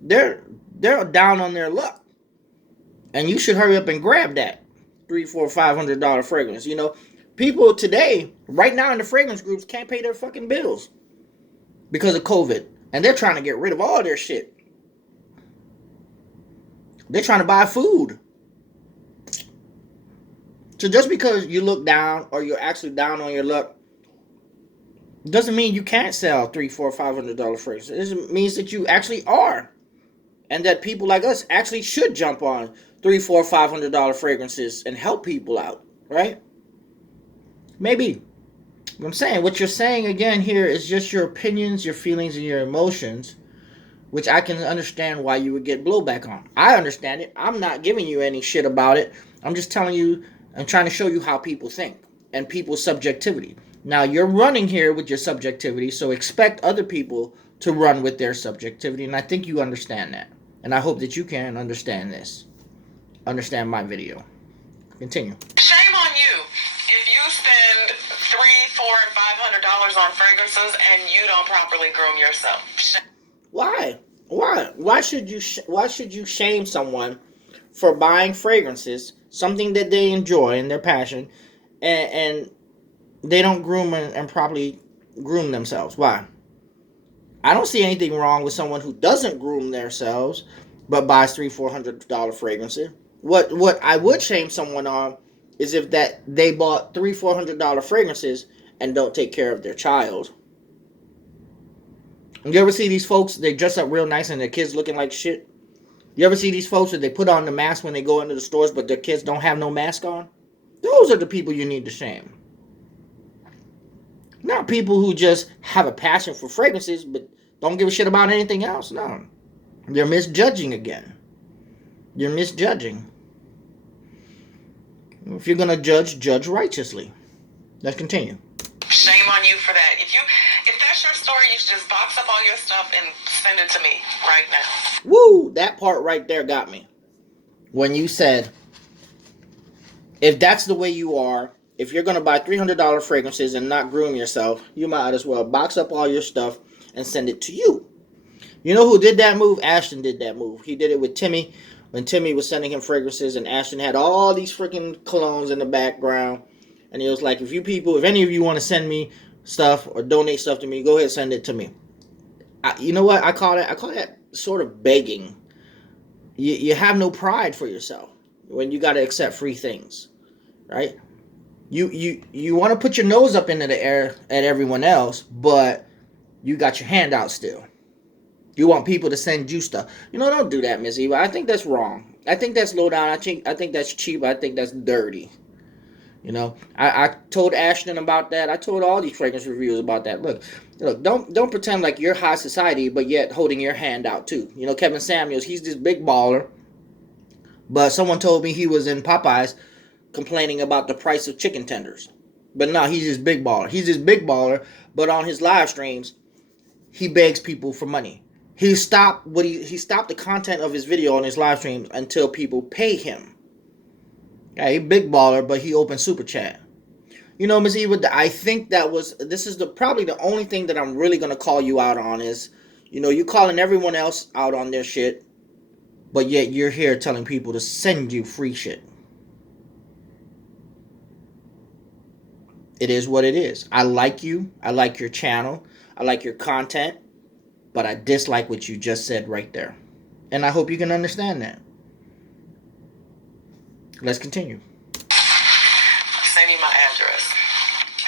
they're down on their luck, and you should hurry up and grab that $300, $400, $500 fragrance. People today, right now in the fragrance groups, can't pay their fucking bills because of COVID, and they're trying to get rid of all their shit. They're trying to buy food. So just because you look down or you're actually down on your luck doesn't mean you can't sell $300, $400, $500 fragrances. It means that you actually are. And that people like us actually should jump on $300, $400, $500 fragrances and help people out. Right? Maybe. I'm saying, what you're saying again here is just your opinions, your feelings, and your emotions, which I can understand why you would get blowback on. I understand it. I'm not giving you any shit about it. I'm just telling you, I'm trying to show you how people think and people's subjectivity. Now, you're running here with your subjectivity, so expect other people to run with their subjectivity, and I think you understand that. And I hope that you can understand this. Understand my video. Continue. Shame on you if you spend $300, $400, and $500 on fragrances and you don't properly groom yourself. Why? Why should you shame someone for buying fragrances, something that they enjoy and their passion, and they don't groom and properly groom themselves? Why? I don't see anything wrong with someone who doesn't groom themselves but buys $300, $400 fragrances. What I would shame someone on is if that they bought $300, $400 fragrances and don't take care of their child. You ever see these folks, they dress up real nice and their kids looking like shit? You ever see these folks that they put on the mask when they go into the stores but their kids don't have no mask on? Those are the people you need to shame. Not people who just have a passion for fragrances but don't give a shit about anything else. No. You're misjudging again. You're misjudging. If you're going to judge righteously. Let's continue. Shame on you for that. If that's your story, you should just box up all your stuff and send it to me right now. Woo! That part right there got me. When you said, if that's the way you are, if you're going to buy $300 fragrances and not groom yourself, you might as well box up all your stuff and send it to you. You know who did that move? Ashton did that move. He did it with Timmy. When Timmy was sending him fragrances and Ashton had all these freaking colognes in the background. And he was like, if any of you want to send me stuff or donate stuff to me, go ahead and send it to me. You know what? I call that sort of begging. You have no pride for yourself when you got to accept free things, right? You want to put your nose up into the air at everyone else, but You got your hand out still. You want people to send you stuff. Don't do that, Miss Eva. I think that's wrong. I think that's low down. I think that's cheap. I think that's dirty. I told Ashton about that. I told all these fragrance reviewers about that. Look, don't pretend like you're high society, but yet holding your hand out too. Kevin Samuels, he's this big baller, but someone told me he was in Popeyes complaining about the price of chicken tenders. But no, he's this big baller. He's this big baller, but on his live streams, he begs people for money. He stopped the content of his video on his live streams until people pay him. Yeah, he big baller, but he opened super chat. Ms. Eva, I think this is probably the only thing that I'm really gonna call you out on is, you calling everyone else out on their shit, but yet you're here telling people to send you free shit. It is what it is. I like you. I like your channel. I like your content, but I dislike what you just said right there. And I hope you can understand that. Let's continue. Send you my address.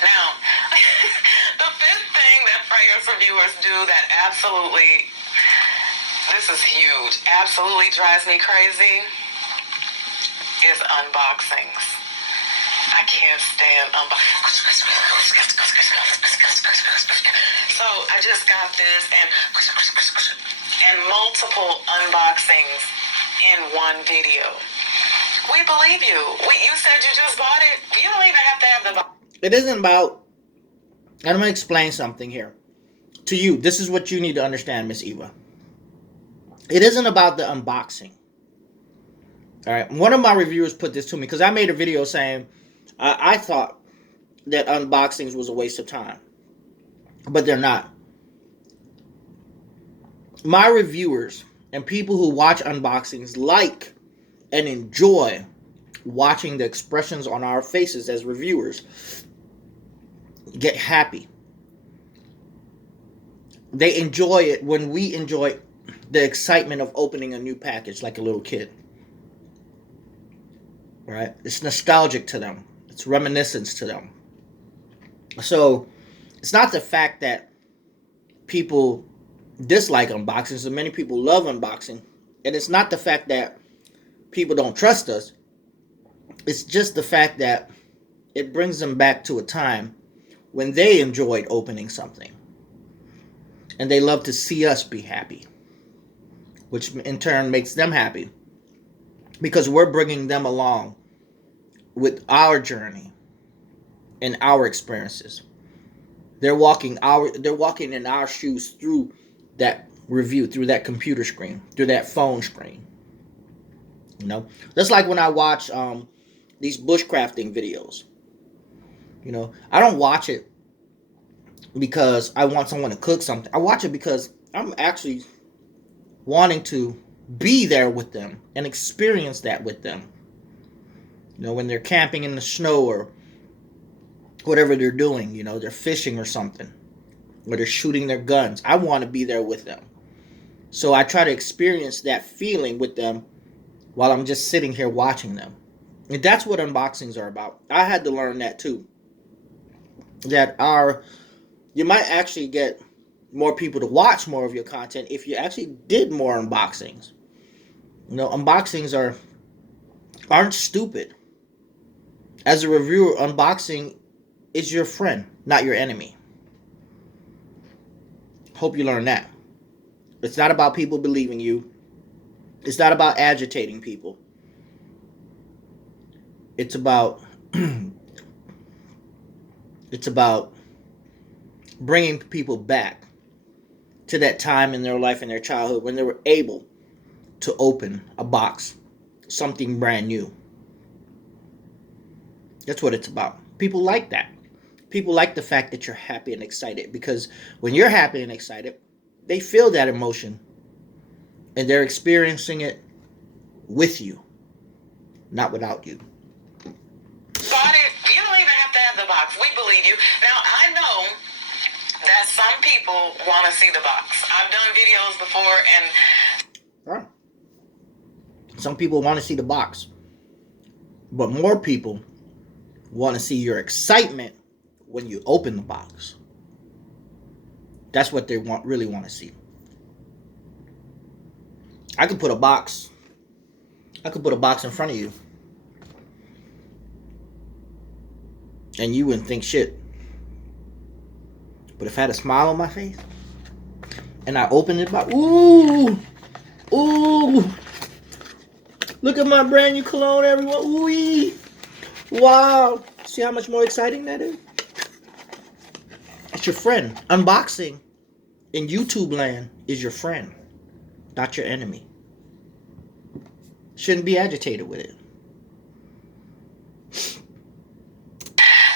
Now, the fifth thing that fragrance reviewers do that absolutely, this is huge, absolutely drives me crazy is unboxings. I can't stand unboxings. So I just got this and multiple unboxings in one video. We believe you. You said you just bought it. You don't even have to have the box. It isn't about... I'm going to explain something here. To you, this is what you need to understand, Miss Eva. It isn't about the unboxing. All right. One of my reviewers put this to me because I made a video saying I thought that unboxings was a waste of time. But they're not. My reviewers and people who watch unboxings like and enjoy watching the expressions on our faces as reviewers get happy. They enjoy it when we enjoy the excitement of opening a new package like a little kid. Right? It's nostalgic to them. It's reminiscence to them. So it's not the fact that people dislike unboxings, so many people love unboxing. And it's not the fact that people don't trust us. It's just the fact that it brings them back to a time when they enjoyed opening something. And they love to see us be happy, which in turn makes them happy because we're bringing them along with our journey and our experiences. They're walking in our shoes through that review, through that computer screen, through that phone screen. Just like when I watch these bushcrafting videos. I don't watch it because I want someone to cook something. I watch it because I'm actually wanting to be there with them and experience that with them. When they're camping in the snow or whatever they're doing, they're fishing or something, or they're shooting their guns. I want to be there with them. So I try to experience that feeling with them while I'm just sitting here watching them. And that's what unboxings are about. I had to learn that too. You might actually get more people to watch more of your content if you actually did more unboxings. Unboxings aren't stupid. As a reviewer, unboxing is your friend, not your enemy. Hope you learn that. It's not about people believing you. It's not about agitating people. It's about bringing people back to that time in their life, in their childhood, when they were able to open a box, something brand new. That's what it's about. People like that. People like the fact that you're happy and excited, because when you're happy and excited, they feel that emotion and they're experiencing it with you, not without you. Got it. You don't even have to have the box. We believe you. Now, I know that some people want to see the box. I've done videos before and... Right. Some people want to see the box. But more people want to see your excitement when you open the box. That's what they really want to see. I could put a box. I could put a box in front of you, and you wouldn't think shit. But if I had a smile on my face, and I opened it, box, ooh, look at my brand new cologne, everyone. Ooh, wow. See how much more exciting that is? It's your friend. Unboxing in YouTube land is your friend, not your enemy. Shouldn't be agitated with it.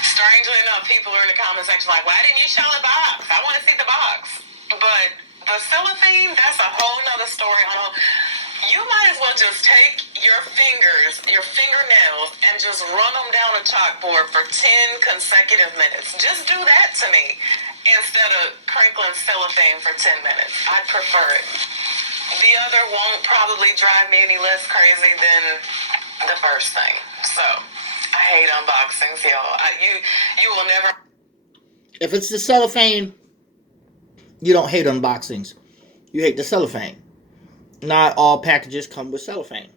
Strangely enough, people are in the comment section like, why didn't you show the box? I want to see the box. But the cellophane, that's a whole nother story. You might as well just take your fingers, your fingernails, and just run them down a chalkboard for 10 consecutive minutes. Just do that to me instead of crinkling cellophane for 10 minutes. I'd prefer it. The other won't probably drive me any less crazy than the first thing. So, I hate unboxings, y'all. You will never... If it's the cellophane, you don't hate unboxings. You hate the cellophane. Not all packages come with cellophane.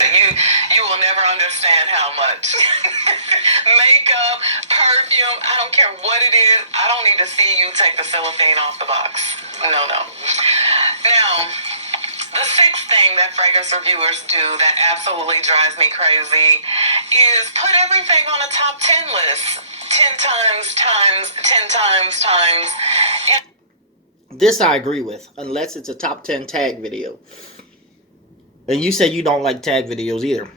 You will never understand how much. Makeup, perfume, I don't care what it is. I don't need to see you take the cellophane off the box. No. Now, the sixth thing that fragrance reviewers do that absolutely drives me crazy is put everything on a top 10 list. 10 times. This I agree with, unless it's a top 10 tag video. And you say you don't like tag videos either.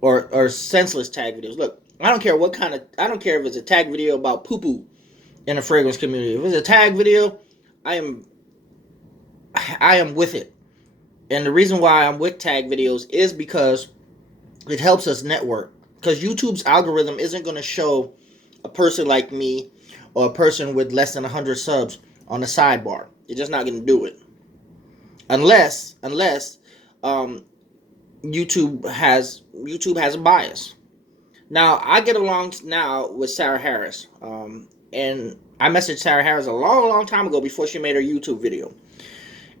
Or senseless tag videos. Look, I don't care I don't care if it's a tag video about poo-poo in the fragrance community. If it's a tag video, I am with it. And the reason why I'm with tag videos is because it helps us network. Because YouTube's algorithm isn't going to show a person like me or a person with less than 100 subs on the sidebar. You're just not going to do it. Unless YouTube has a bias. Now, I get along now with Sarah Harris. And I messaged Sarah Harris a long time ago before she made her YouTube video.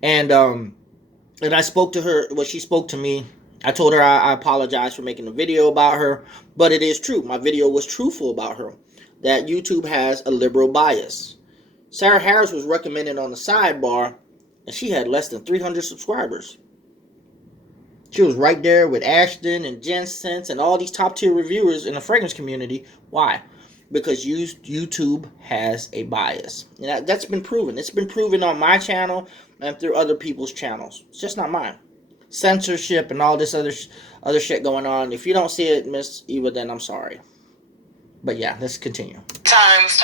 And I spoke to her, well, she spoke to me. I told her I apologize for making a video about her. But it is true. My video was truthful about her. That YouTube has a liberal bias. Sarah Harris was recommended on the sidebar, and she had less than 300 subscribers. She was right there with Ashton and Jensen's and all these top tier reviewers in the fragrance community. Why? Because YouTube has a bias. And that's been proven. It's been proven on my channel and through other people's channels. It's just not mine. Censorship and all this other shit going on. If you don't see it, Miss Eva, then I'm sorry. But yeah, let's continue. Times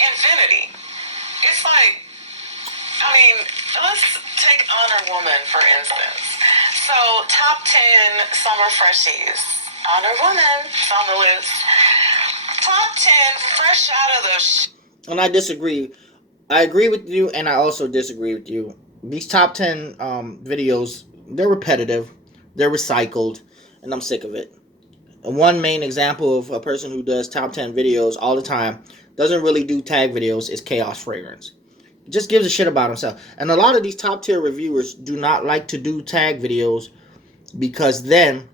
infinity. It's like, I mean, let's take Honor Woman, for instance. So, top 10 summer freshies. Honor Woman, it's on the list. Top 10 fresh out of the... And I disagree. I agree with you, and I also disagree with you. These top 10 videos, they're repetitive. They're recycled, and I'm sick of it. And one main example of a person who does top 10 videos all the time, doesn't really do tag videos, is Chaos Fragrance. Just gives a shit about himself. And a lot of these top tier reviewers do not like to do tag videos, because then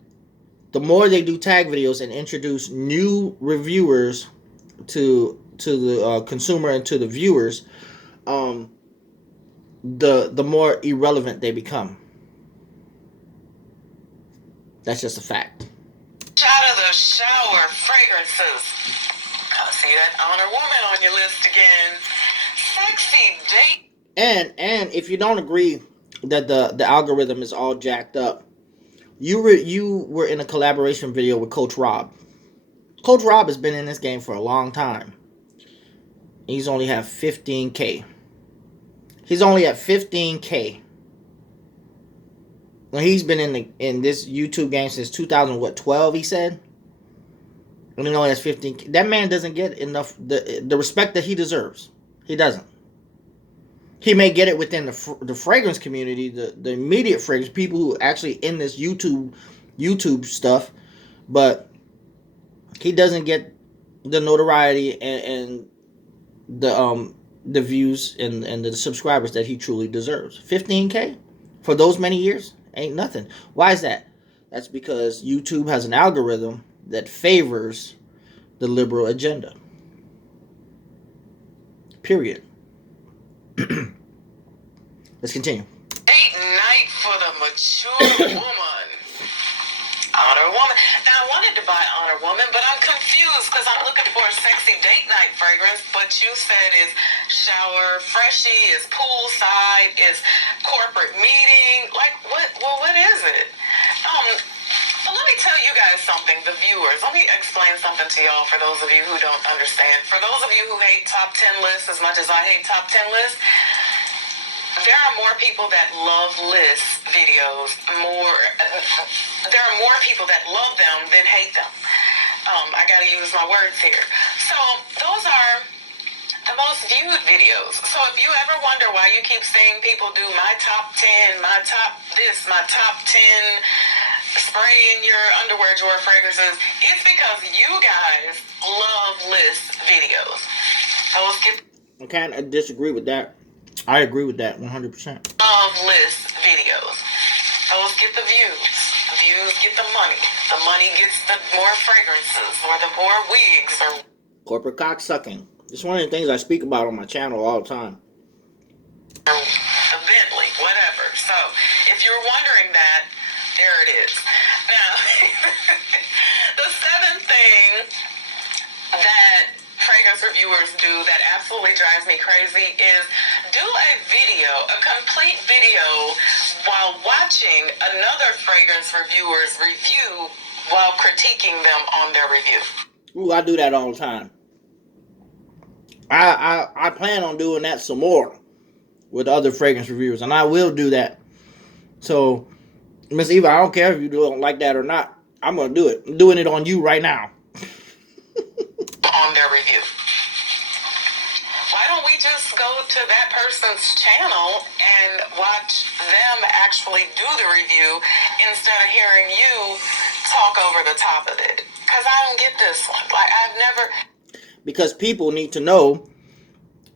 the more they do tag videos and introduce new reviewers to the consumer and to the viewers, the more irrelevant they become. That's just a fact. Out of the shower fragrances. I see that Honor Woman on your list again. Sexy date. And if you don't agree that the algorithm is all jacked up, you were in a collaboration video with Coach Rob. Coach Rob has been in this game for a long time. He's only have 15K. He's only at 15K. Well, he's been in this YouTube game since 2012, he said. And he only has 15K. That man doesn't get enough the respect that he deserves. He doesn't. He may get it within the fragrance community, the immediate fragrance, people who are actually in this YouTube stuff, but he doesn't get the notoriety and the views and the subscribers that he truly deserves. 15K for those many years ain't nothing. Why is that? That's because YouTube has an algorithm that favors the liberal agenda. Period. Let's continue. Date night for the mature woman. Honor Woman. Now, I wanted to buy Honor Woman, but I'm confused because I'm looking for a sexy date night fragrance, but you said it's shower freshy, it's poolside, it's corporate meeting. Like, what is it? Let me tell you guys something, the viewers. Let me explain something to y'all for those of you who don't understand. For those of you who hate top 10 lists as much as I hate top 10 lists, there are more people that love list videos there are more people that love them than hate them. I gotta use my words here. So those are the most viewed videos. So if you ever wonder why you keep seeing people do my top 10, my top this, my top 10 spray in your underwear drawer fragrances, it's because you guys love list videos. Those get I can't disagree with that. I agree with that 100%. Love list videos. Those get the views. The views get the money. The money gets the more fragrances or the more wigs or Corporate cocksucking. It's one of the things I speak about on my channel all the time. a Bentley, whatever. So if you're wondering that, there it is. Now, the seventh thing that fragrance reviewers do that absolutely drives me crazy is do a video, a complete video, while watching another fragrance reviewer's review while critiquing them on their review. Ooh, I do that all the time. I plan on doing that some more with other fragrance reviewers, and I will do that. So, Miss Eva, I don't care if you don't like that or not. I'm gonna do it. I'm doing it on you right now. On their review. Why don't we just go to that person's channel and watch them actually do the review instead of hearing you talk over the top of it? Because I don't get this one. Like, I've never... Because people need to know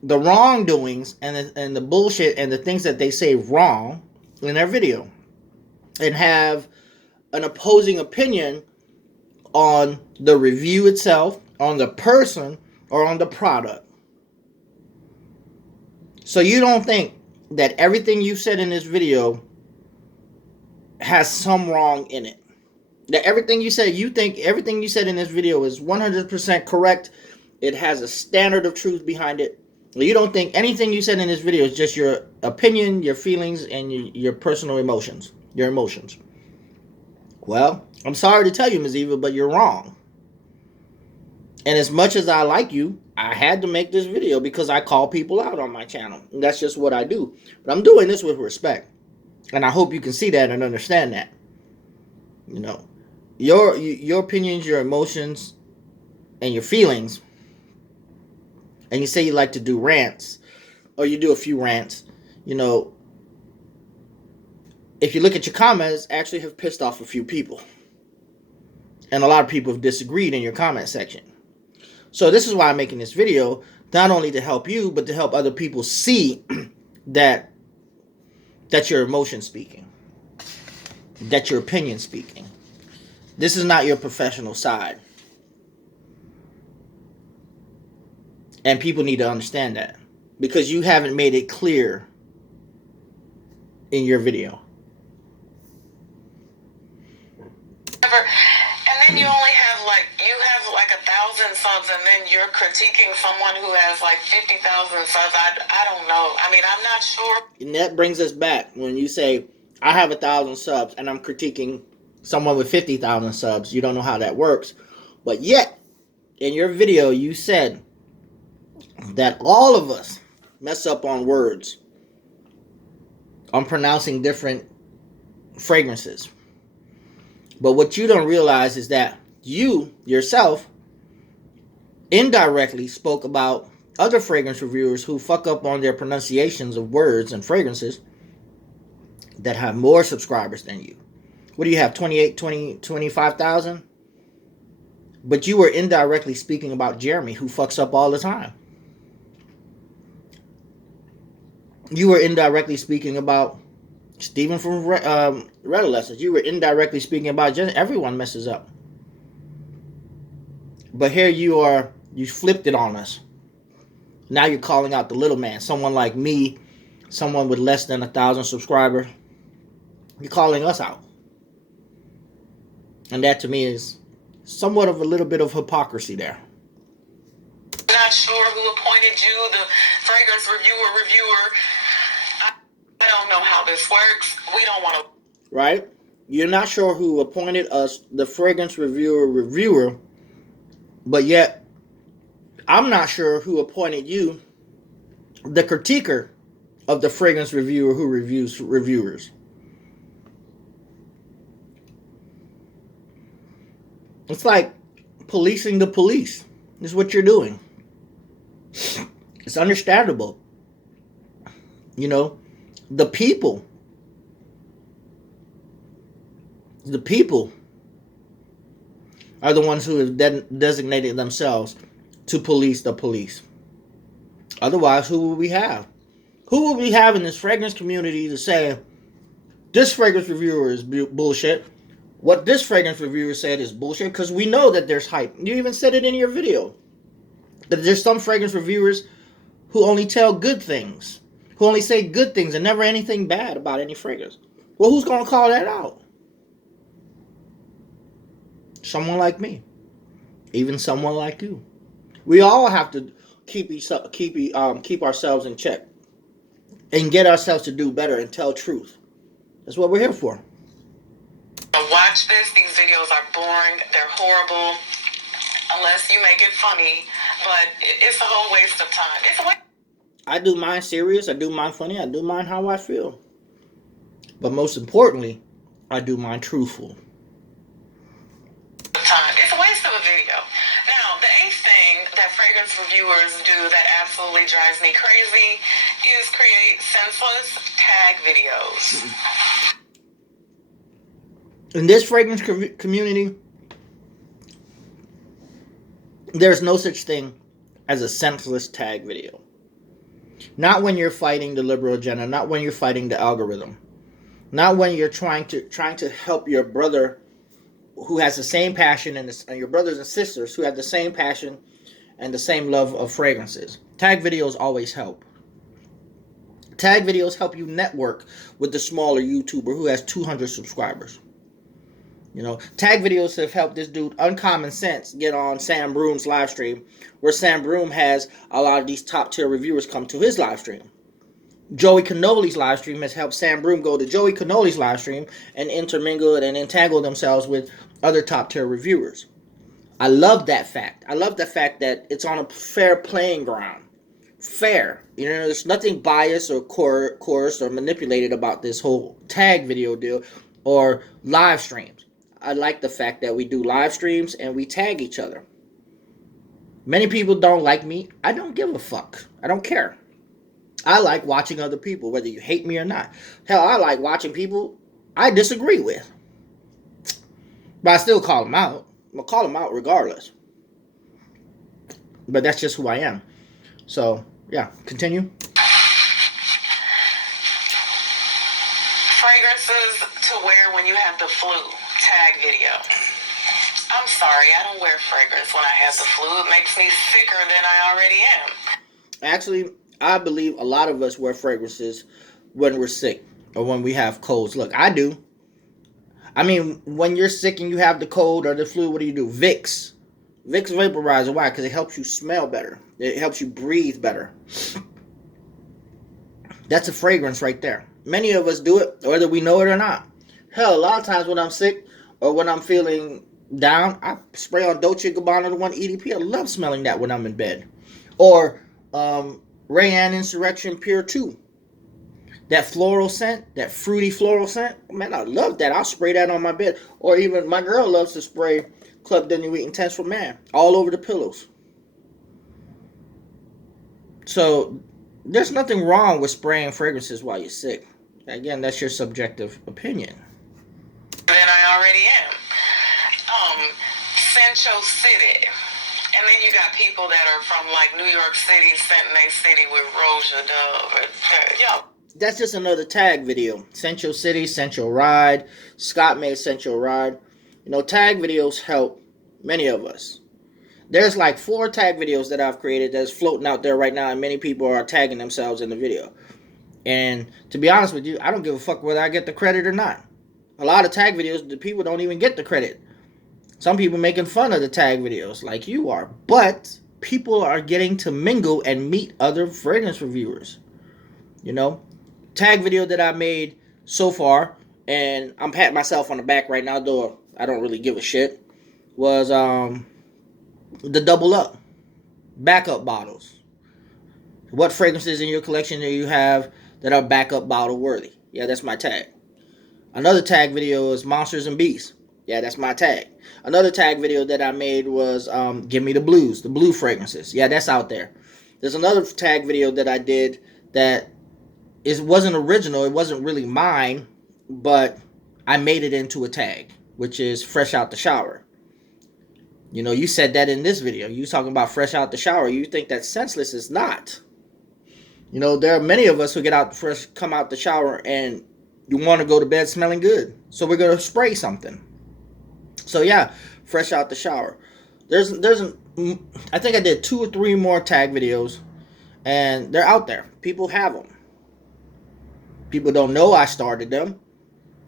the wrongdoings and the bullshit and the things that they say wrong in their video, and have an opposing opinion on the review itself, on the person, or on the product. So you don't think that everything you said in this video has some wrong in it. That everything you said, you think everything you said in this video is 100% correct. It has a standard of truth behind it. You don't think anything you said in this video is just your opinion, your feelings, and your personal emotions. Your emotions. Well, I'm sorry to tell you, Ms. Eva, but you're wrong. And as much as I like you, I had to make this video because I call people out on my channel. And that's just what I do. But I'm doing this with respect. And I hope you can see that and understand that. You know, your opinions, your emotions, and your feelings. And you say you like to do rants, or you do a few rants, you know, if you look at your comments, actually have pissed off a few people. And a lot of people have disagreed in your comment section. So this is why I'm making this video, not only to help you, but to help other people see that that's your emotion speaking. That's your opinion speaking. This is not your professional side. And people need to understand that. Because you haven't made it clear in your video. And then you only have like 1,000 subs, and then you're critiquing someone who has like 50,000 subs. I don't know. I mean, I'm not sure. And that brings us back when you say, I have 1,000 subs and I'm critiquing someone with 50,000 subs. You don't know how that works. But yet, in your video, you said that all of us mess up on words, on pronouncing different fragrances. But what you don't realize is that you, yourself, indirectly spoke about other fragrance reviewers who fuck up on their pronunciations of words and fragrances that have more subscribers than you. What do you have, 25,000? But you were indirectly speaking about Jeremy, who fucks up all the time. You were indirectly speaking about Stephen from Red Lessons. You were indirectly speaking about just everyone messes up. But here you are, you flipped it on us. Now you're calling out the little man, someone like me, someone with less than 1,000 subscribers. You're calling us out. And that to me is somewhat of a little bit of hypocrisy there. Not sure who appointed you the fragrance reviewer. I don't know how this works. We don't want to. Right? You're not sure who appointed us the fragrance reviewer, but yet I'm not sure who appointed you the critiquer of the fragrance reviewer who reviews reviewers. It's like policing the police. This is what you're doing. It's understandable. You know, the people are the ones who have designated themselves to police the police. Otherwise, who will we have? Who will we have in this fragrance community to say, this fragrance reviewer is bullshit? What this fragrance reviewer said is bullshit, because we know that there's hype. You even said it in your video. That there's some fragrance reviewers who only tell good things. Who only say good things and never anything bad about any fragrance. Well, who's going to call that out? Someone like me. Even someone like you. We all have to keep ourselves in check. And get ourselves to do better and tell truth. That's what we're here for. Watch this. These videos are boring. They're horrible. Unless you make it funny. But it's a whole waste of time. It's a waste. I do mine serious. I do mine funny. I do mine how I feel. But most importantly, I do mine truthful. It's a waste of a video. Now, the eighth thing that fragrance reviewers do that absolutely drives me crazy is create senseless tag videos. In this fragrance community, there's no such thing as a senseless tag video. Not when you're fighting the liberal agenda, not when you're fighting the algorithm, not when you're trying to help your brother who has the same passion and your brothers and sisters who have the same passion and the same love of fragrances. Tag videos always help. Tag videos help you network with the smaller YouTuber who has 200 subscribers. You know, tag videos have helped this dude, Uncommon Sense, get on Sam Broom's live stream, where Sam Broom has a lot of these top tier reviewers come to his live stream. Joey Cannoli's live stream has helped Sam Broom go to Joey Cannoli's live stream and intermingle and entangle themselves with other top tier reviewers. I love that fact. I love the fact that it's on a fair playing ground. Fair. You know, there's nothing biased or coerced or manipulated about this whole tag video deal or live streams. I like the fact that we do live streams and we tag each other. Many people don't like me. I don't give a fuck. I don't care. I like watching other people, whether you hate me or not. Hell, I like watching people I disagree with. But I still call them out. I'm going to call them out regardless. But that's just who I am. So, yeah, continue. Fragrances to wear when you have the flu. Tag video. I'm sorry, I don't wear fragrance when I have the flu. It makes me sicker than I already am. Actually, I believe a lot of us wear fragrances when we're sick or when we have colds. Look, I do. I mean, when you're sick and you have the cold or the flu, what do? Vicks. Vicks vaporizer. Why? Because it helps you smell better. It helps you breathe better. That's a fragrance right there. Many of us do it, whether we know it or not. Hell, a lot of times when I'm sick or when I'm feeling down, I spray on Dolce & Gabbana the one EDP. I love smelling that when I'm in bed. Or Rayanne Insurrection Pure 2. That floral scent, that fruity floral scent. Man, I love that. I'll spray that on my bed. Or even my girl loves to spray Club de Nuit Intense for Man all over the pillows. So there's nothing wrong with spraying fragrances while you're sick. Again, that's your subjective opinion. Than I already am. Central City. And then you got people that are from like New York City, scenting their city with Roja Dove. Yo. That's just another tag video. Central City, Central Ride. Scott made Central Ride. You know, tag videos help many of us. There's like 4 tag videos that I've created that's floating out there right now, and many people are tagging themselves in the video. And to be honest with you, I don't give a fuck whether I get the credit or not. A lot of tag videos, the people don't even get the credit. Some people making fun of the tag videos like you are. But people are getting to mingle and meet other fragrance reviewers. You know? Tag video that I made so far, and I'm patting myself on the back right now, though I don't really give a shit, was the double up backup bottles. What fragrances in your collection do you have that are backup bottle worthy? Yeah, that's my tag. Another tag video is Monsters and Beasts. Yeah, that's my tag. Another tag video that I made was Give Me the Blues, the blue fragrances. Yeah, that's out there. There's another tag video that I did that it wasn't original. It wasn't really mine, but I made it into a tag, which is Fresh Out the Shower. You know, you said that in this video. You talking about fresh out the shower. You think that's senseless. It's not. You know, there are many of us who come out the shower and you want to go to bed smelling good. So we're going to spray something. So yeah, fresh out the shower. I think I did 2 or 3 more tag videos, and they're out there. People have them. People don't know I started them.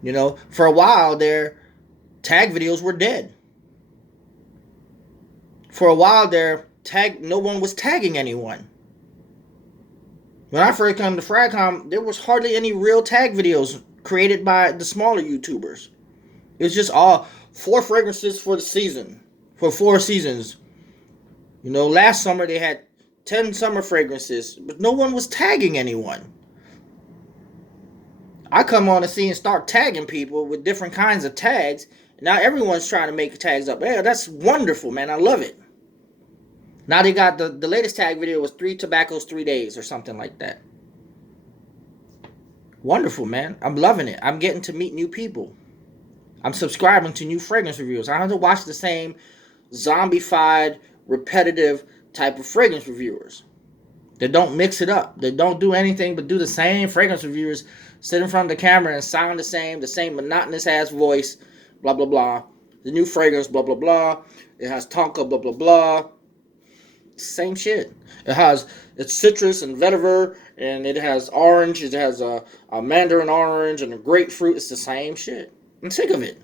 You know, for a while their tag videos were dead. For a while there, no one was tagging anyone. When I first came to Fragcom, there was hardly any real tag videos created by the smaller YouTubers. It was just all 4 fragrances for the season, for 4 seasons. You know, last summer they had 10 summer fragrances, but no one was tagging anyone. I come on the scene and start tagging people with different kinds of tags. Now everyone's trying to make tags up. Yeah, that's wonderful, man. I love it. Now they got the latest tag video was 3 tobaccos, 3 days or something like that. Wonderful, man. I'm loving it. I'm getting to meet new people. I'm subscribing to new fragrance reviews. I don't have to watch the same zombified, repetitive type of fragrance reviewers. They don't mix it up. They don't do anything but do the same fragrance reviewers, sit in front of the camera and sound the same monotonous ass voice, blah, blah, blah. The new fragrance, blah, blah, blah. It has tonka, blah, blah, blah. Same shit. It's citrus and vetiver, and it has orange. It has a mandarin orange and a grapefruit. It's the same shit. I'm sick of it.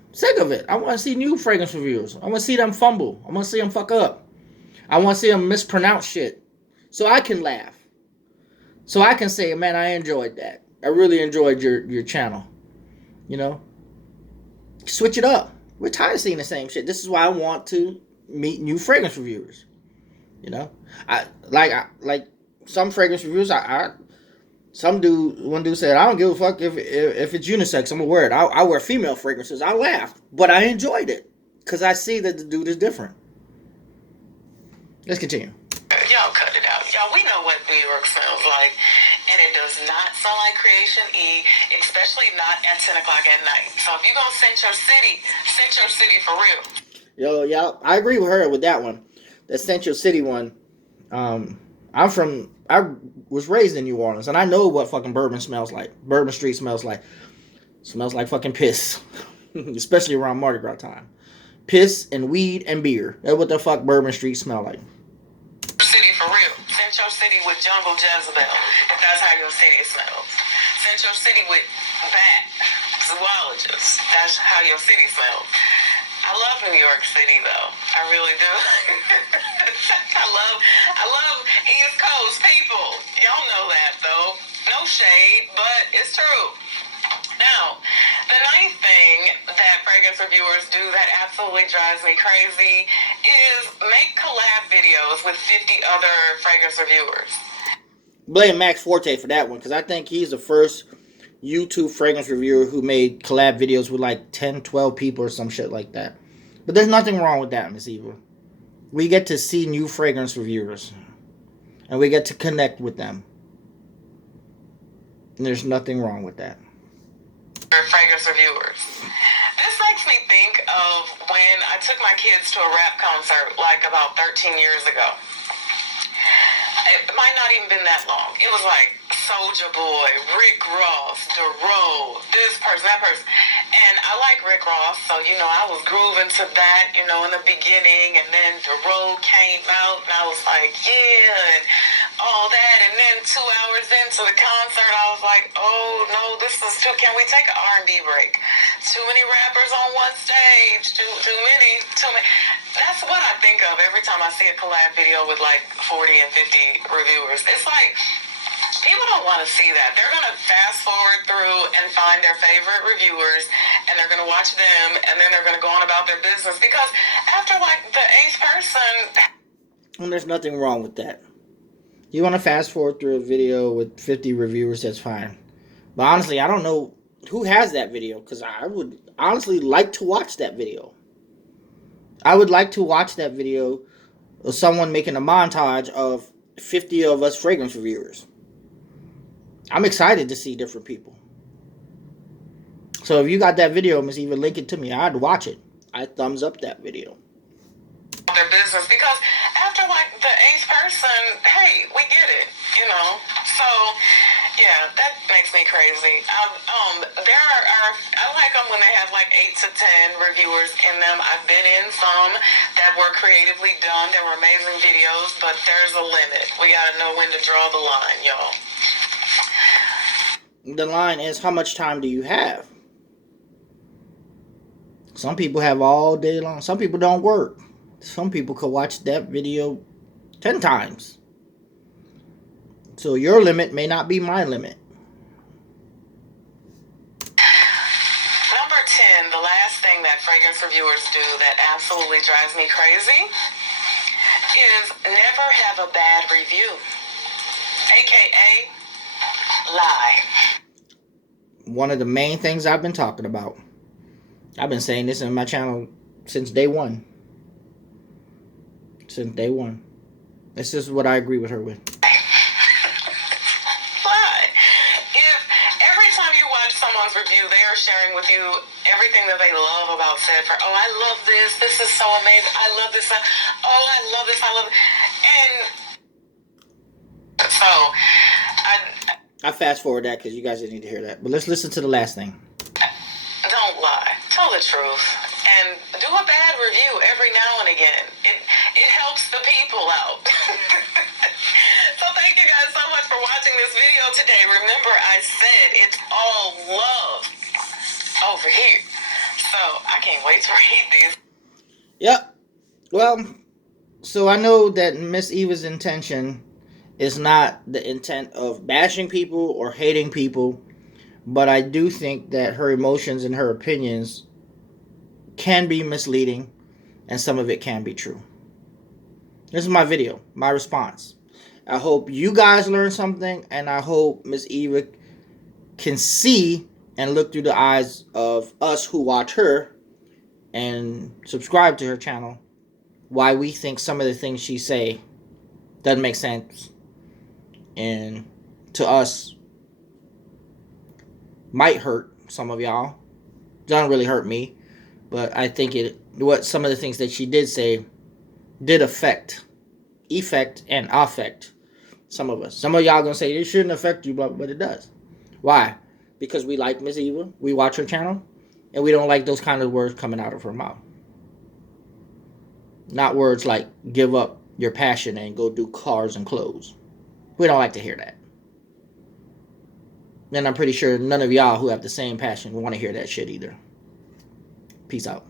I want to see new fragrance reviewers. I want to see them fumble. I want to see them fuck up. I want to see them mispronounce shit, so I can laugh. So I can say, man, I enjoyed that. I really enjoyed your channel. You know, switch it up. We're tired of seeing the same shit. This is why I want to meet new fragrance reviewers. You know, I like some fragrance reviews. One dude said, I don't give a fuck if it's unisex. I'm gonna wear it. I wear female fragrances. I laughed, but I enjoyed it because I see that the dude is different. Let's continue. Y'all cut it out. Y'all, we know what New York smells like, and it does not smell like Creation E, especially not at 10 o'clock at night. So if you go Central City for real. Yo, yeah, I agree with her with that one. The Central City one. I was raised in New Orleans, and I know what fucking Bourbon smells like. Bourbon Street smells like fucking piss, especially around Mardi Gras time. Piss and weed and beer. That's what the fuck Bourbon Street smell like. City for real. Central City with Jungle Jezebel, if that's how your city smells. Central City with bat zoologists. That's how your city smells. I love New York City though. I really do. I love East Coast people. Y'all know that though. No shade, but it's true. Now, the ninth thing that fragrance reviewers do that absolutely drives me crazy is make collab videos with 50 other fragrance reviewers. Blame Max Forte for that one, because I think he's the first YouTube fragrance reviewer who made collab videos with like 10, 12 people or some shit like that. But there's nothing wrong with that, Miss Eva. We get to see new fragrance reviewers, and we get to connect with them. And there's nothing wrong with that. Fragrance reviewers. This next makes me think of when I took my kids to a rap concert like about 13 years ago. It might not even been that long. It was like Soulja Boy, Rick Ross, DeRoe, this person, that person. And I like Rick Ross, so, you know, I was grooving to that, you know, in the beginning. And then DeRoe came out, and I was like, yeah, and all that. And then 2 hours into the concert, I was like, oh, no, this is too, can we take an R&B break? Too many rappers on one stage, too many. That's what I think of every time I see a collab video with like 40 and 50 reviewers. It's like, people don't want to see that. They're going to fast forward through and find their favorite reviewers, and they're going to watch them, and then they're going to go on about their business. Because after like the 8th person... And there's nothing wrong with that. You want to fast forward through a video with 50 reviewers, that's fine. But honestly, I don't know who has that video, because I would honestly like to watch that video. I would like to watch that video of someone making a montage of 50 of us fragrance reviewers. I'm excited to see different people. So if you got that video, Miss Eva, link it to me. I'd watch it. I'd thumbs up that video. Their business, because after like the 8th person, hey, we get it, you know. So yeah, that makes me crazy. There are I like them when they have like 8 to 10 reviewers in them. I've been in some that were creatively done. They were amazing videos, but there's a limit. We gotta know when to draw the line, y'all. The line is, how much time do you have? Some people have all day long. Some people don't work. Some people could watch that video 10 times. So your limit may not be my limit. Number 10, the last thing that fragrance reviewers do that absolutely drives me crazy is never have a bad review. AKA, lie. One of the main things I've been talking about. I've been saying this in my channel since day one. Since day one. This is what I agree with her with. Lie. If every time you watch someone's review, they are sharing with you everything that they love about said for, oh, I love this. This is so amazing. I love this. Oh, I love this. I love it. And so, I fast forward that because you guys didn't need to hear that. But let's listen to the last thing. Don't lie. Tell the truth. And do a bad review every now and again. It helps the people out. So thank you guys so much for watching this video today. Remember, I said it's all love over here. So I can't wait to read these. Yep. Well, so I know that Miss Eva's intention is not the intent of bashing people or hating people, but I do think that her emotions and her opinions can be misleading, and some of it can be true. This is my video, my response. I hope you guys learned something, and I hope Miss Eva can see and look through the eyes of us who watch her and subscribe to her channel why we think some of the things she say doesn't make sense, and to us might hurt some of y'all. Doesn't really hurt me, but I think what some of the things that she did say did affect and affect some of us. Some of y'all gonna say it shouldn't affect you, but it does. Why? Because we like Miss Eva, we watch her channel, and we don't like those kind of words coming out of her mouth. Not words like give up your passion and go do cars and clothes. We don't like to hear that. And I'm pretty sure none of y'all who have the same passion want to hear that shit either. Peace out.